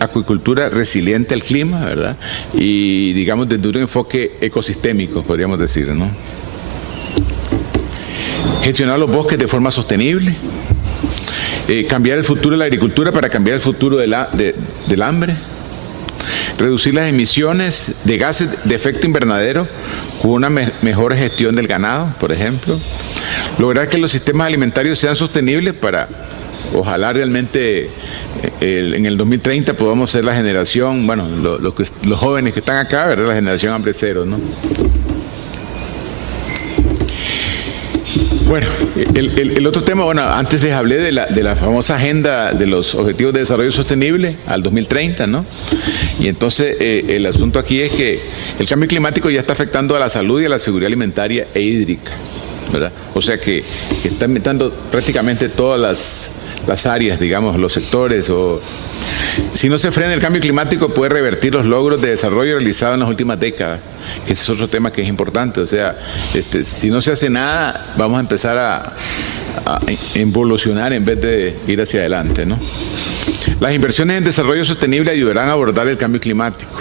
acuicultura resiliente al clima, ¿verdad? Y, digamos, desde un enfoque ecosistémico, podríamos decir, ¿no? Gestionar los bosques de forma sostenible. Cambiar el futuro de la agricultura para cambiar el futuro del hambre. Reducir las emisiones de gases de efecto invernadero con una mejor gestión del ganado, por ejemplo. Lograr que los sistemas alimentarios sean sostenibles para, ojalá realmente en el 2030 podamos ser la generación, bueno, los jóvenes que están acá, ¿verdad? La generación hambre cero, ¿no? Bueno, el otro tema, bueno, antes les hablé de la famosa agenda de los Objetivos de Desarrollo Sostenible al 2030, ¿no? Y entonces el asunto aquí es que el cambio climático ya está afectando a la salud y a la seguridad alimentaria e hídrica, ¿verdad? O sea que está inventando prácticamente todas las áreas, digamos, los sectores. O si no se frena el cambio climático, puede revertir los logros de desarrollo realizados en las últimas décadas, que ese es otro tema que es importante. O sea, si no se hace nada, vamos a empezar a involucionar en vez de ir hacia adelante, ¿no? Las inversiones en desarrollo sostenible ayudarán a abordar el cambio climático.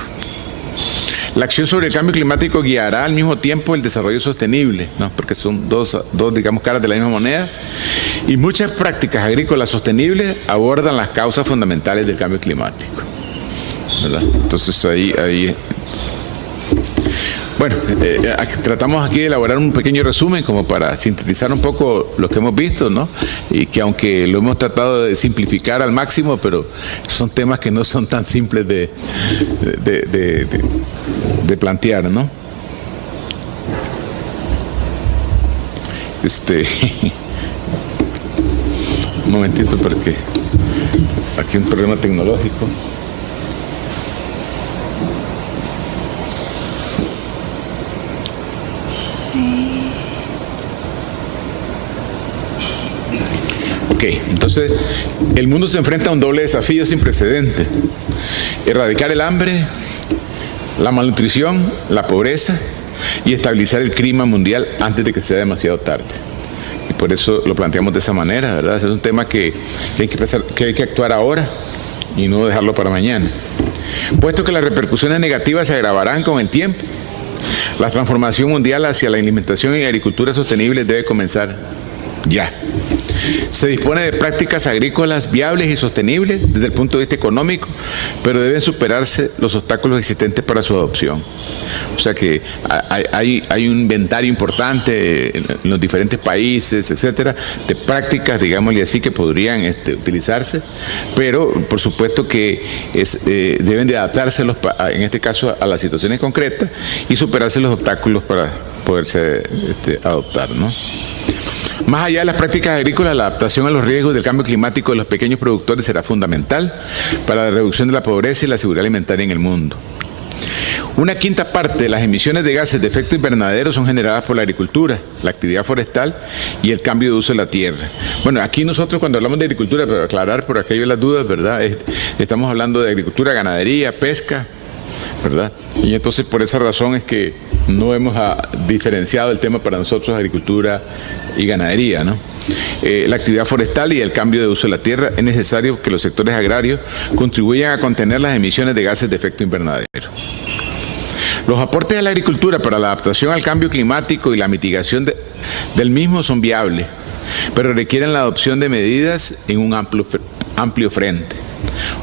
La acción sobre el cambio climático guiará al mismo tiempo el desarrollo sostenible, ¿no? Porque son dos, digamos, caras de la misma moneda. Y muchas prácticas agrícolas sostenibles abordan las causas fundamentales del cambio climático, ¿verdad? Entonces ahí bueno, tratamos aquí de elaborar un pequeño resumen como para sintetizar un poco lo que hemos visto, ¿no? Y que aunque lo hemos tratado de simplificar al máximo, pero son temas que no son tan simples de plantear, ¿no? Un momentito porque aquí hay un problema tecnológico. Ok, entonces el mundo se enfrenta a un doble desafío sin precedente: erradicar el hambre, la malnutrición, la pobreza y estabilizar el clima mundial antes de que sea demasiado tarde. Y por eso lo planteamos de esa manera, ¿verdad? Es un tema que hay que actuar ahora y no dejarlo para mañana. Puesto que las repercusiones negativas se agravarán con el tiempo, la transformación mundial hacia la alimentación y agricultura sostenible debe comenzar ya. Se dispone de prácticas agrícolas viables y sostenibles desde el punto de vista económico, pero deben superarse los obstáculos existentes para su adopción. O sea que hay un inventario importante en los diferentes países, etcétera, de prácticas, digámosle así, que podrían utilizarse, pero por supuesto que deben de adaptarse, en este caso, a las situaciones concretas y superarse los obstáculos para poderse adoptar, ¿no? Más allá de las prácticas agrícolas, la adaptación a los riesgos del cambio climático de los pequeños productores será fundamental para la reducción de la pobreza y la seguridad alimentaria en el mundo. Una quinta parte de las emisiones de gases de efecto invernadero son generadas por la agricultura, la actividad forestal y el cambio de uso de la tierra. Bueno, aquí nosotros cuando hablamos de agricultura, para aclarar por aquello las dudas, ¿verdad? Estamos hablando de agricultura, ganadería, pesca, ¿verdad? Y entonces por esa razón es que no hemos diferenciado el tema para nosotros, agricultura y ganadería, ¿no? La actividad forestal y el cambio de uso de la tierra. Es necesario que los sectores agrarios contribuyan a contener las emisiones de gases de efecto invernadero. Los aportes de la agricultura para la adaptación al cambio climático y la mitigación del mismo son viables, pero requieren la adopción de medidas en un amplio frente.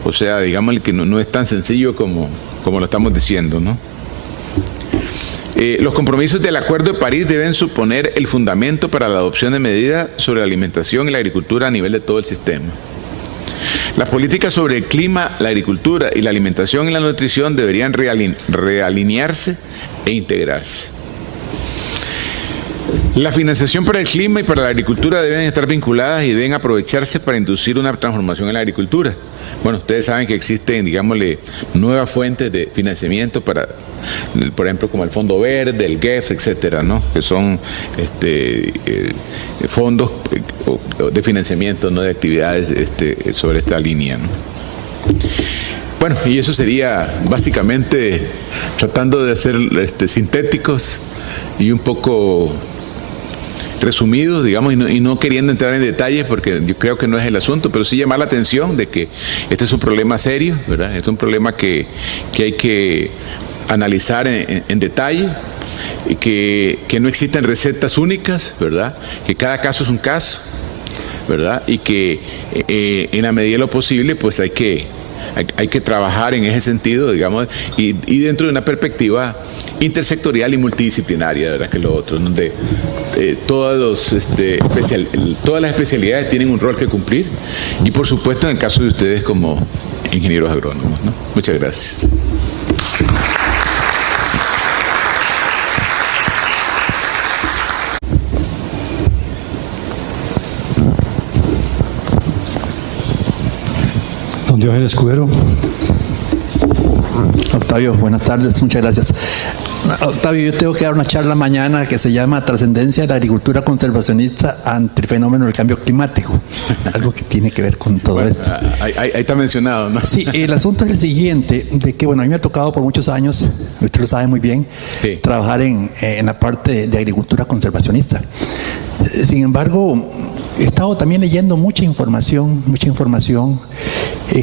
O sea, digamos que no es tan sencillo como lo estamos diciendo, ¿no? Los compromisos del Acuerdo de París deben suponer el fundamento para la adopción de medidas sobre la alimentación y la agricultura a nivel de todo el sistema. Las políticas sobre el clima, la agricultura y la alimentación y la nutrición deberían realinearse e integrarse. La financiación para el clima y para la agricultura deben estar vinculadas y deben aprovecharse para inducir una transformación en la agricultura. Bueno, ustedes saben que existen, digámosle, nuevas fuentes de financiamiento para, por ejemplo, como el Fondo Verde, el GEF, etcétera, ¿no? Que son fondos de financiamiento, ¿no? De actividades sobre esta línea, ¿no? Bueno, y eso sería básicamente tratando de ser sintéticos y un poco resumidos, digamos, y no queriendo entrar en detalles porque yo creo que no es el asunto, pero sí llamar la atención de que este es un problema serio, ¿verdad? Es un problema que hay que analizar en detalle, y que no existen recetas únicas, ¿verdad? Que cada caso es un caso, ¿verdad? Y que en la medida de lo posible pues hay que trabajar en ese sentido, digamos, y dentro de una perspectiva intersectorial y multidisciplinaria, ¿verdad? Que es lo otro, donde todas las especialidades tienen un rol que cumplir, y por supuesto en el caso de ustedes como ingenieros agrónomos, ¿no? Muchas gracias. Don Diógenes Cubero. Octavio, buenas tardes, muchas gracias. Octavio, yo tengo que dar una charla mañana que se llama Trascendencia de la agricultura conservacionista ante el fenómeno del cambio climático. Algo que tiene que ver con todo esto. Ahí está mencionado, ¿no? Sí, el asunto es el siguiente, de que, bueno, a mí me ha tocado por muchos años, usted lo sabe muy bien, sí, trabajar en la parte de agricultura conservacionista. Sin embargo, he estado también leyendo mucha información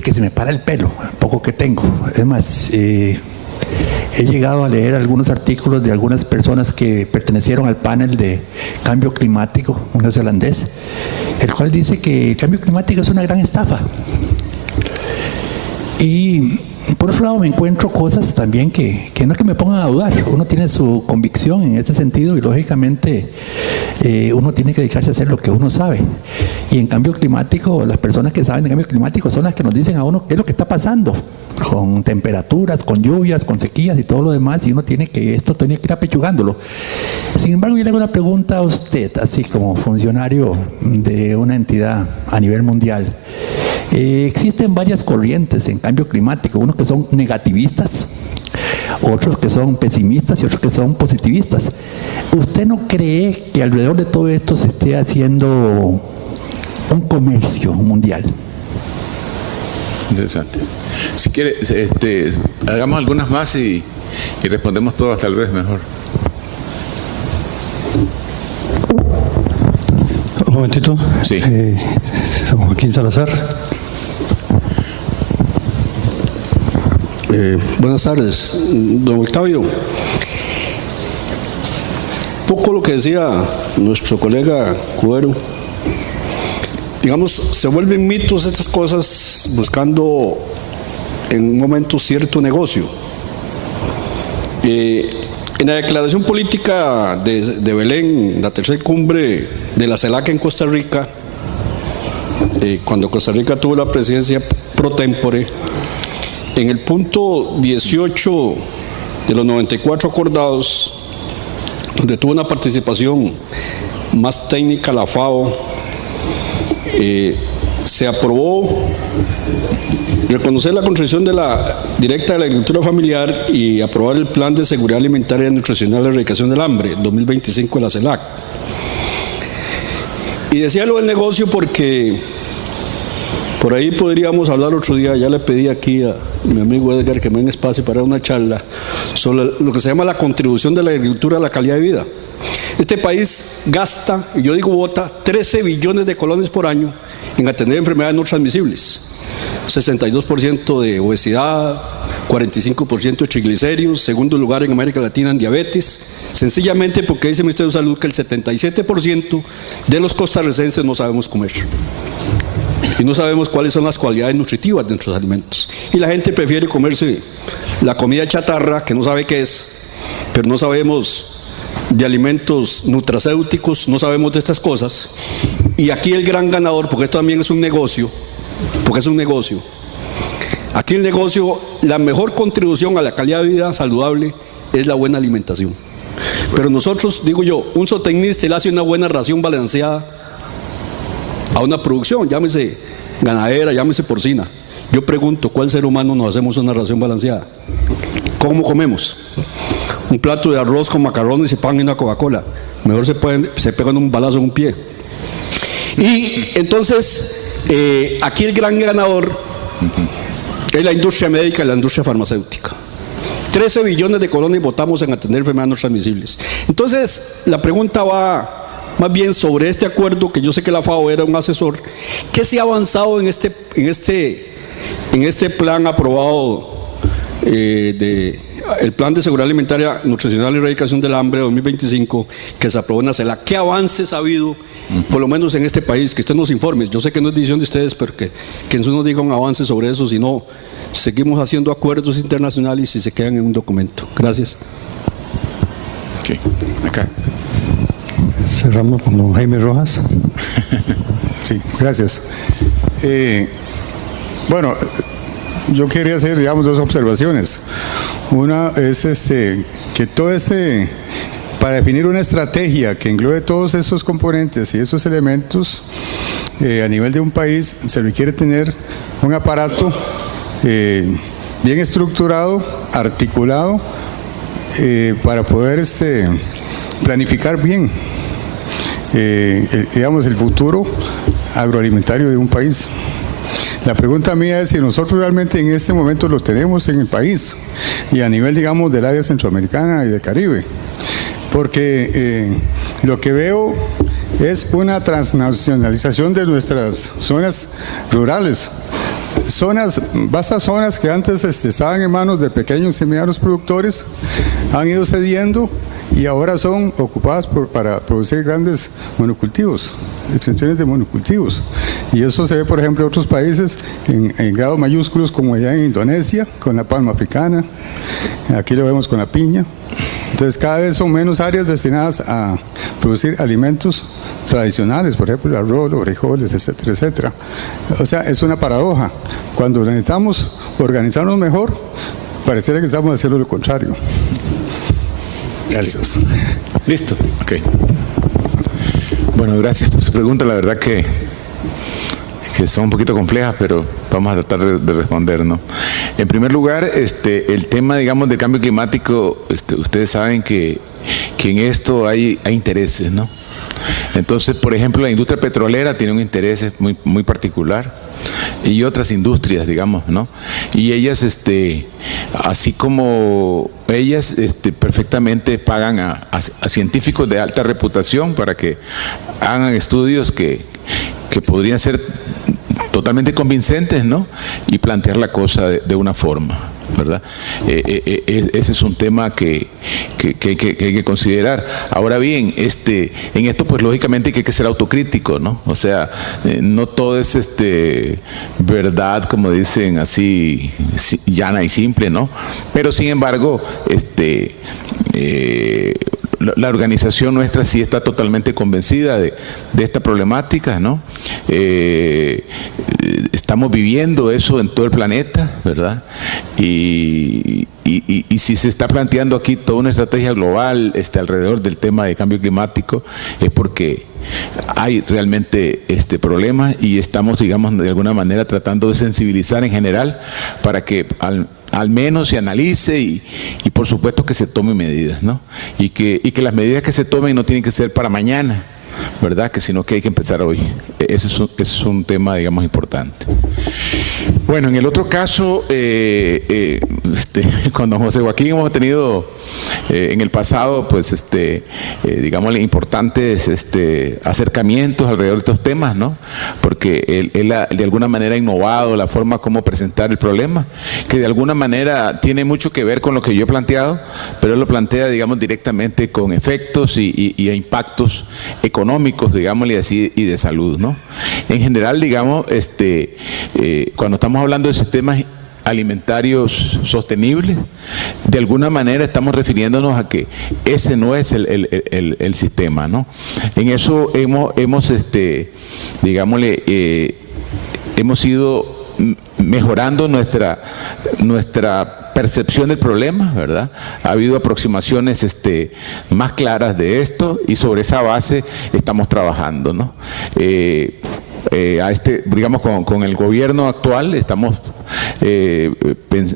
que se me para el pelo, poco que tengo. Es más, he llegado a leer algunos artículos de algunas personas que pertenecieron al panel de cambio climático, un neozelandés, el cual dice que el cambio climático es una gran estafa. Y por otro lado me encuentro cosas también que no es que me pongan a dudar. Uno tiene su convicción en este sentido y lógicamente uno tiene que dedicarse a hacer lo que uno sabe. Y en cambio climático, las personas que saben de cambio climático son las que nos dicen a uno qué es lo que está pasando, con temperaturas, con lluvias, con sequías y todo lo demás, y uno tiene que ir apechugándolo. Sin embargo, yo le hago una pregunta a usted, así como funcionario de una entidad a nivel mundial. Existen varias corrientes en cambio climático, unos que son negativistas, otros que son pesimistas y otros que son positivistas. ¿Usted no cree que alrededor de todo esto se esté haciendo un comercio mundial? Interesante. Si quiere, hagamos algunas más y respondemos todas tal vez mejor. Un momentito. Sí. Joaquín Salazar. Buenas tardes, don Octavio. Poco lo que decía nuestro colega Cuero. Digamos, se vuelven mitos estas cosas buscando en un momento cierto negocio. En la declaración política de Belén, la tercera cumbre de la CELAC en Costa Rica, cuando Costa Rica tuvo la presidencia pro tempore, en el punto 18 de los 94 acordados, donde tuvo una participación más técnica la FAO, se aprobó reconocer la contribución directa de la agricultura familiar y aprobar el Plan de Seguridad Alimentaria y Nutricional de Erradicación del Hambre 2025 de la CELAC. Y decía lo del negocio porque por ahí podríamos hablar otro día. Ya le pedí aquí a mi amigo Edgar que me den espacio para una charla sobre lo que se llama la contribución de la agricultura a la calidad de vida. Este país gasta, y yo digo bota, 13 billones de colones por año en atender enfermedades no transmisibles. 62% de obesidad, 45% de triglicéridos, segundo lugar en América Latina en diabetes, sencillamente porque dice el Ministerio de Salud que el 77% de los costarricenses no sabemos comer. Y no sabemos cuáles son las cualidades nutritivas de nuestros alimentos. Y la gente prefiere comerse la comida chatarra, que no sabe qué es, pero no sabemos de alimentos nutracéuticos, no sabemos de estas cosas. Y aquí el gran ganador, porque esto también es un negocio, aquí el negocio, la mejor contribución a la calidad de vida saludable es la buena alimentación. Pero nosotros, digo yo, un zootecnista le hace una buena ración balanceada a una producción, llámese ganadera, llámese porcina. Yo pregunto, ¿cuál ser humano nos hacemos una ración balanceada? ¿Cómo comemos? Un plato de arroz con macarrones y pan y una Coca-Cola. Mejor se pegan un balazo en un pie. Y entonces, aquí el gran ganador es la industria médica y la industria farmacéutica. 13 billones de colones votamos en atender enfermedades no transmisibles. Entonces, la pregunta va más bien sobre este acuerdo, que yo sé que la FAO era un asesor. ¿Qué se ha avanzado en este plan aprobado el Plan de Seguridad Alimentaria, Nutricional y Erradicación del Hambre 2025, que se aprobó en la CELAC? ¿Qué avances ha habido, por lo menos en este país? Que usted nos informe. Yo sé que no es decisión de ustedes, pero que nos diga un avance sobre eso, si no, seguimos haciendo acuerdos internacionales y se quedan en un documento. Gracias. Ok, acá. Cerramos con don Jaime Rojas. Sí, gracias. Bueno, yo quería hacer, digamos, dos observaciones. Una es que todo para definir una estrategia que englobe todos esos componentes y esos elementos a nivel de un país, se requiere tener un aparato bien estructurado, articulado para poder planificar bien, digamos, el futuro agroalimentario de un país. La pregunta mía es si nosotros realmente en este momento lo tenemos en el país y a nivel, digamos, del área centroamericana y del Caribe. Porque lo que veo es una transnacionalización de nuestras zonas rurales. Vastas zonas que antes estaban en manos de pequeños y medianos productores, han ido cediendo y ahora son ocupadas para producir grandes monocultivos, extensiones de monocultivos. Y eso se ve, por ejemplo, en otros países en grados mayúsculos, como allá en Indonesia, con la palma africana, aquí lo vemos con la piña. Entonces cada vez son menos áreas destinadas a producir alimentos tradicionales, por ejemplo el arroz, los frijoles, etcétera, etcétera. O sea, es una paradoja. Cuando necesitamos organizarnos mejor, pareciera que estamos haciendo lo contrario. Gracias. Listo. Ok. Bueno, gracias por su pregunta. La verdad que son un poquito complejas, pero vamos a tratar de responder, ¿no? En primer lugar, el tema, digamos, del cambio climático, ustedes saben que en esto hay intereses, ¿no? Entonces, por ejemplo, la industria petrolera tiene un interés muy particular, y otras industrias, digamos, ¿no? Y ellas, así como ellas perfectamente pagan a científicos de alta reputación para que hagan estudios que podrían ser totalmente convincentes, ¿no? Y plantear la cosa de una forma, ¿verdad? Ese es un tema que hay que considerar. Ahora bien, en esto pues lógicamente hay que ser autocrítico, ¿no? O sea, no todo es verdad, como dicen así, llana y simple, ¿no? Pero sin embargo, la organización nuestra sí está totalmente convencida de esta problemática, ¿no? Estamos viviendo eso en todo el planeta, ¿verdad? Y si se está planteando aquí toda una estrategia global alrededor del tema de cambio climático, es porque hay realmente problemas y estamos, digamos, de alguna manera tratando de sensibilizar en general para que al menos se analice y por supuesto que se tomen medidas, ¿no? Y que las medidas que se tomen no tienen que ser para mañana, ¿verdad? Sino que hay que empezar hoy. Ese es un tema, digamos, importante. Bueno, en el otro caso, con don José Joaquín hemos tenido en el pasado, pues, digámosle, importantes acercamientos alrededor de estos temas, ¿no? Porque él de alguna manera ha innovado la forma como presentar el problema, que de alguna manera tiene mucho que ver con lo que yo he planteado, pero él lo plantea, digamos, directamente con efectos y impactos económicos, digámosle así, y de salud, ¿no? En general, digamos, cuando estamos hablando de sistemas alimentarios sostenibles, de alguna manera estamos refiriéndonos a que ese no es el sistema, ¿no? En eso hemos digámosle, hemos ido mejorando nuestra percepción del problema, ¿verdad? Ha habido aproximaciones más claras de esto y sobre esa base estamos trabajando, ¿no? Digamos, con el gobierno actual estamos,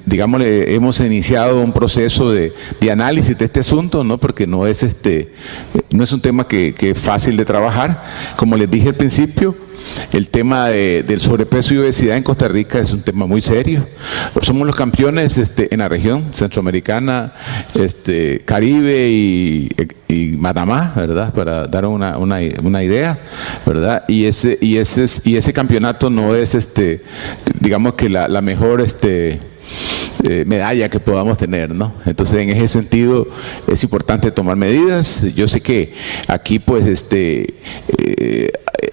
digamos, hemos iniciado un proceso de análisis de este asunto, ¿no? Porque no es un tema que es fácil de trabajar. Como les dije al principio, el tema del sobrepeso y obesidad en Costa Rica es un tema muy serio. Somos los campeones en la región centroamericana, Caribe y Panamá, ¿verdad? Para dar una idea, ¿verdad? Y ese campeonato no es digamos que la mejor medalla que podamos tener, ¿no? Entonces, en ese sentido es importante tomar medidas. Yo sé que aquí pues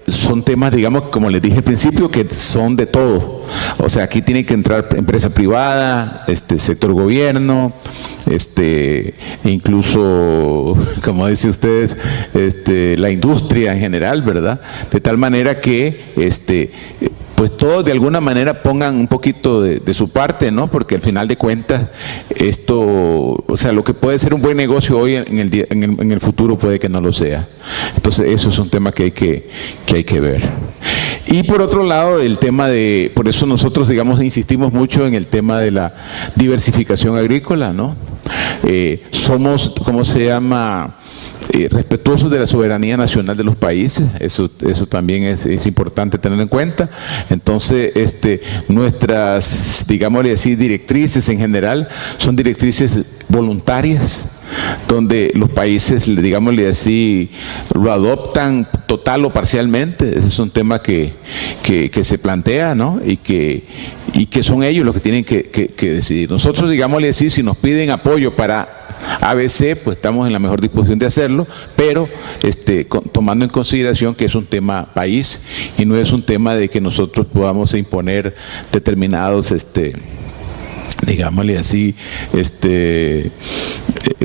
son temas, digamos, como les dije al principio, que son de todo. O sea, aquí tiene que entrar empresa privada, sector gobierno, incluso, como dicen ustedes, la industria en general, ¿verdad? De tal manera que pues todos de alguna manera pongan un poquito de su parte, ¿no? Porque al final de cuentas esto, o sea, lo que puede ser un buen negocio hoy en el futuro puede que no lo sea. Entonces eso es un tema que hay que ver. Y por otro lado, el tema de, por eso nosotros, digamos, insistimos mucho en el tema de la diversificación agrícola, ¿no? Somos, ¿cómo se llama?, respetuosos de la soberanía nacional de los países, eso también es importante tener en cuenta. Entonces, nuestras, digámosle así, directrices en general son directrices voluntarias, donde los países, digámosle así, lo adoptan total o parcialmente. Ese es un tema que se plantea, ¿no? Y que son ellos los que tienen que decidir. Nosotros, digámosle así, si nos piden apoyo para ABC, pues estamos en la mejor disposición de hacerlo, pero tomando en consideración que es un tema país y no es un tema de que nosotros podamos imponer determinados digámosle así,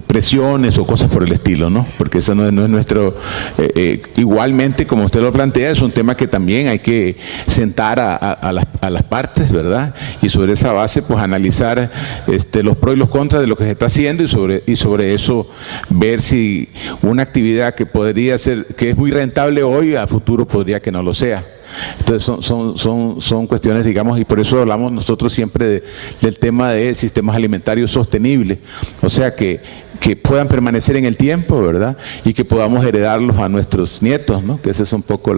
presiones o cosas por el estilo, ¿no? Porque eso no es nuestro... igualmente, como usted lo plantea, es un tema que también hay que sentar a las partes, ¿verdad? Y sobre esa base, pues analizar los pros y los contras de lo que se está haciendo y sobre eso ver si una actividad que podría ser, que es muy rentable hoy, a futuro podría que no lo sea. Entonces son cuestiones, digamos, y por eso hablamos nosotros siempre del tema de sistemas alimentarios sostenibles, o sea que puedan permanecer en el tiempo, ¿verdad? Y que podamos heredarlos a nuestros nietos, ¿no? Que ese es un poco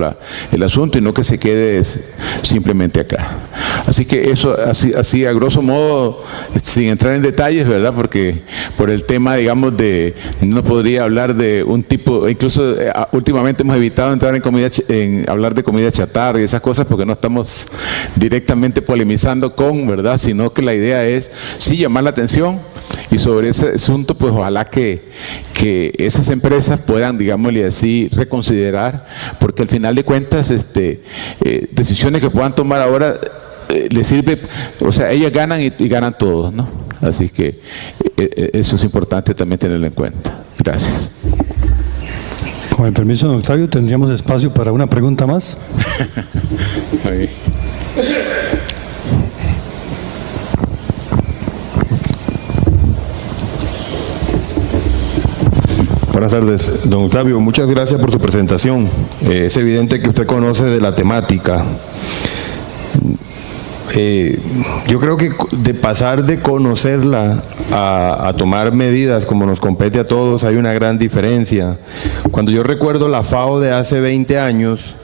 el asunto y no que se quede simplemente acá. Así que eso, así a grosso modo, sin entrar en detalles, ¿verdad? Porque por el tema, digamos, no podría hablar de un tipo, incluso últimamente hemos evitado entrar en hablar de comida chatarra y esas cosas porque no estamos directamente polemizando ¿verdad? Sino que la idea es, sí, llamar la atención y sobre ese asunto, pues ojalá que esas empresas puedan, digámosle así, reconsiderar, porque al final de cuentas, decisiones que puedan tomar ahora les sirve, o sea, ellas ganan y ganan todos, ¿no? Así que eso es importante también tenerlo en cuenta. Gracias. Con el permiso de don Octavio, tendríamos espacio para una pregunta más. Buenas tardes, don Octavio. Muchas gracias por su presentación. Es evidente que usted conoce de la temática. Yo creo que de pasar de conocerla a tomar medidas como nos compete a todos hay una gran diferencia. Cuando yo recuerdo la FAO de hace 20 años,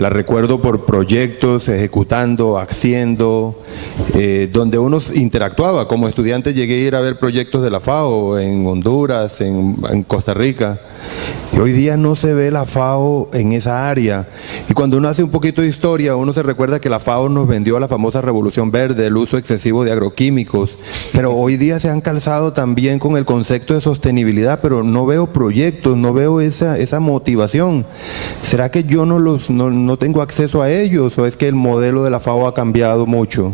la recuerdo por proyectos, ejecutando, haciendo, donde uno interactuaba. Como estudiante llegué a ir a ver proyectos de la FAO en Honduras, en Costa Rica. Y hoy día no se ve la FAO en esa área. Y cuando uno hace un poquito de historia, uno se recuerda que la FAO nos vendió la famosa Revolución Verde, el uso excesivo de agroquímicos. Pero hoy día se han calzado también con el concepto de sostenibilidad, pero no veo proyectos, no veo esa motivación. ¿Será que yo no tengo acceso a ellos o es que el modelo de la FAO ha cambiado mucho?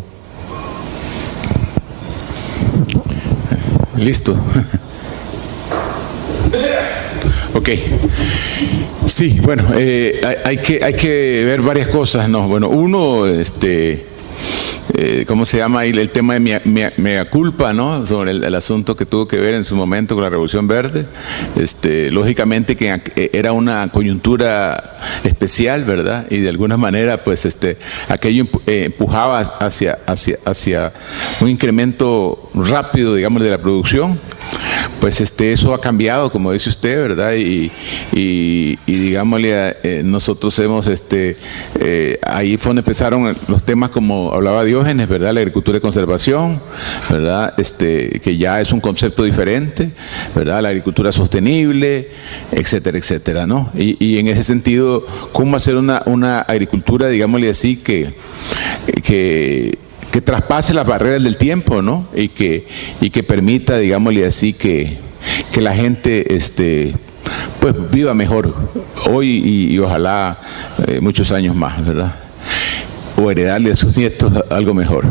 Listo. Ok. Sí, bueno, hay que ver varias cosas, ¿no? Bueno, uno, ¿cómo se llama ahí? El tema de mea culpa, ¿no? Sobre el asunto que tuvo que ver en su momento con la Revolución Verde. Lógicamente que era una coyuntura especial, ¿verdad? Y de alguna manera, pues, aquello empujaba hacia un incremento rápido, digamos, de la producción. Pues eso ha cambiado, como dice usted, ¿verdad? Y digámosle, nosotros hemos, ahí fue donde empezaron los temas como hablaba Diógenes, ¿verdad? La agricultura de conservación, ¿verdad? Que ya es un concepto diferente, ¿verdad? La agricultura sostenible, etcétera, etcétera, ¿no? Y en ese sentido, ¿cómo hacer una agricultura, digámosle así, que traspase las barreras del tiempo, ¿no? Y que permita, digámosle así, que la gente pues viva mejor hoy y ojalá muchos años más, ¿verdad? O heredarle a sus nietos algo mejor.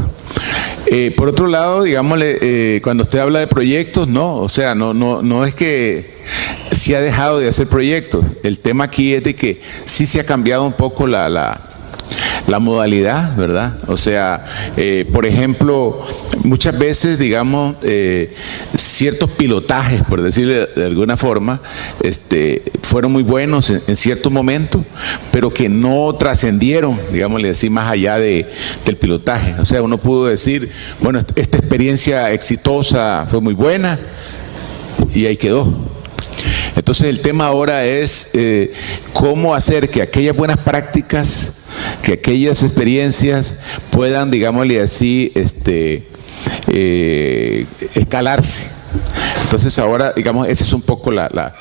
Por otro lado, digámosle, cuando usted habla de proyectos, no, o sea, no es que se ha dejado de hacer proyectos. El tema aquí es de que sí se ha cambiado un poco la la modalidad, ¿verdad? O sea, por ejemplo, muchas veces, digamos, ciertos pilotajes, por decirlo de alguna forma, fueron muy buenos en ciertos momentos, pero que no trascendieron, digámosle así, más allá del pilotaje. O sea, uno pudo decir, bueno, esta experiencia exitosa fue muy buena y ahí quedó. Entonces el tema ahora es cómo hacer que aquellas buenas prácticas, que aquellas experiencias puedan, digámosle así, escalarse. Entonces ahora, digamos, esa es un poco la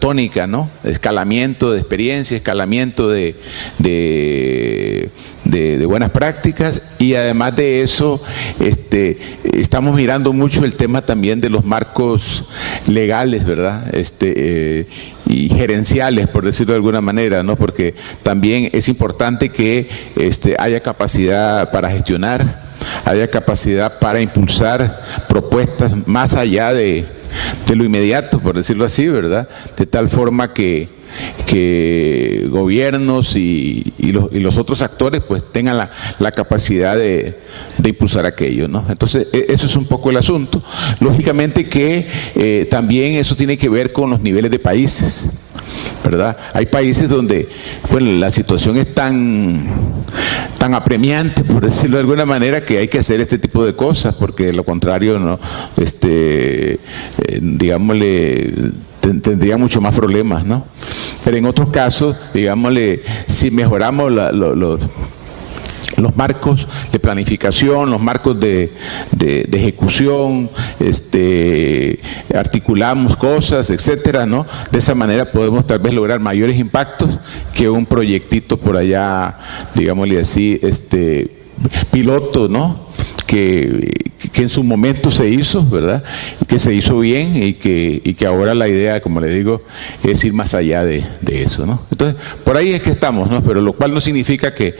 tónica, ¿no? Escalamiento de experiencia, escalamiento de buenas prácticas, y además de eso, estamos mirando mucho el tema también de los marcos legales, ¿verdad? Y gerenciales, por decirlo de alguna manera, ¿no? Porque también es importante que haya capacidad para gestionar, haya capacidad para impulsar propuestas más allá de lo inmediato, por decirlo así, ¿verdad? De tal forma que gobiernos y los otros actores pues tengan la capacidad de impulsar aquello, ¿no? Entonces, eso es un poco el asunto. Lógicamente que también eso tiene que ver con los niveles de países, ¿verdad? Hay países donde bueno, la situación es tan apremiante, por decirlo de alguna manera, que hay que hacer este tipo de cosas, porque de lo contrario, no, digámosle, tendría mucho más problemas, ¿no? Pero en otros casos, digámosle, si mejoramos los marcos de planificación, los marcos de ejecución, articulamos cosas, etcétera, ¿no? De esa manera podemos tal vez lograr mayores impactos que un proyectito por allá, digámosle así, piloto, ¿no? Que en su momento se hizo, ¿verdad? Que se hizo bien y que ahora la idea, como le digo, es ir más allá de eso, ¿no? Entonces, por ahí es que estamos, ¿no? Pero lo cual no significa que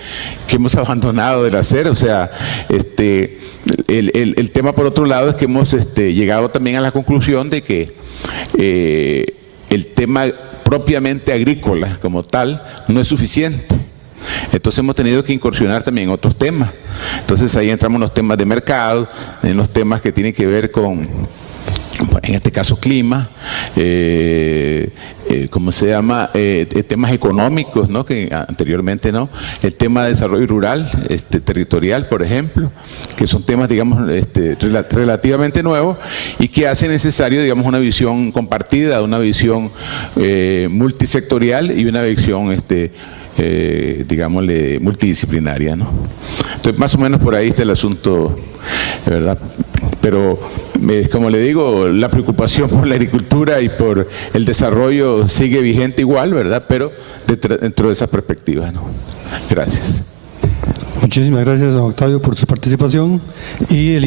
hemos abandonado el hacer, o sea, el tema por otro lado es que hemos llegado también a la conclusión de que el tema propiamente agrícola como tal no es suficiente. Entonces hemos tenido que incursionar también en otros temas. Entonces ahí entramos en los temas de mercado, en los temas que tienen que ver con, en este caso, clima, ¿cómo se llama? Temas económicos, ¿no? Que anteriormente no. El tema de desarrollo rural, territorial, por ejemplo, que son temas, digamos, relativamente nuevos y que hace necesario, digamos, una visión compartida, una visión multisectorial y una visión, digámosle, multidisciplinaria, ¿no? Entonces, más o menos por ahí está el asunto, ¿verdad? Pero, como le digo, la preocupación por la agricultura y por el desarrollo sigue vigente igual, ¿verdad? Pero dentro de esa perspectiva, ¿no? Gracias. Muchísimas gracias, don Octavio, por su participación. Y el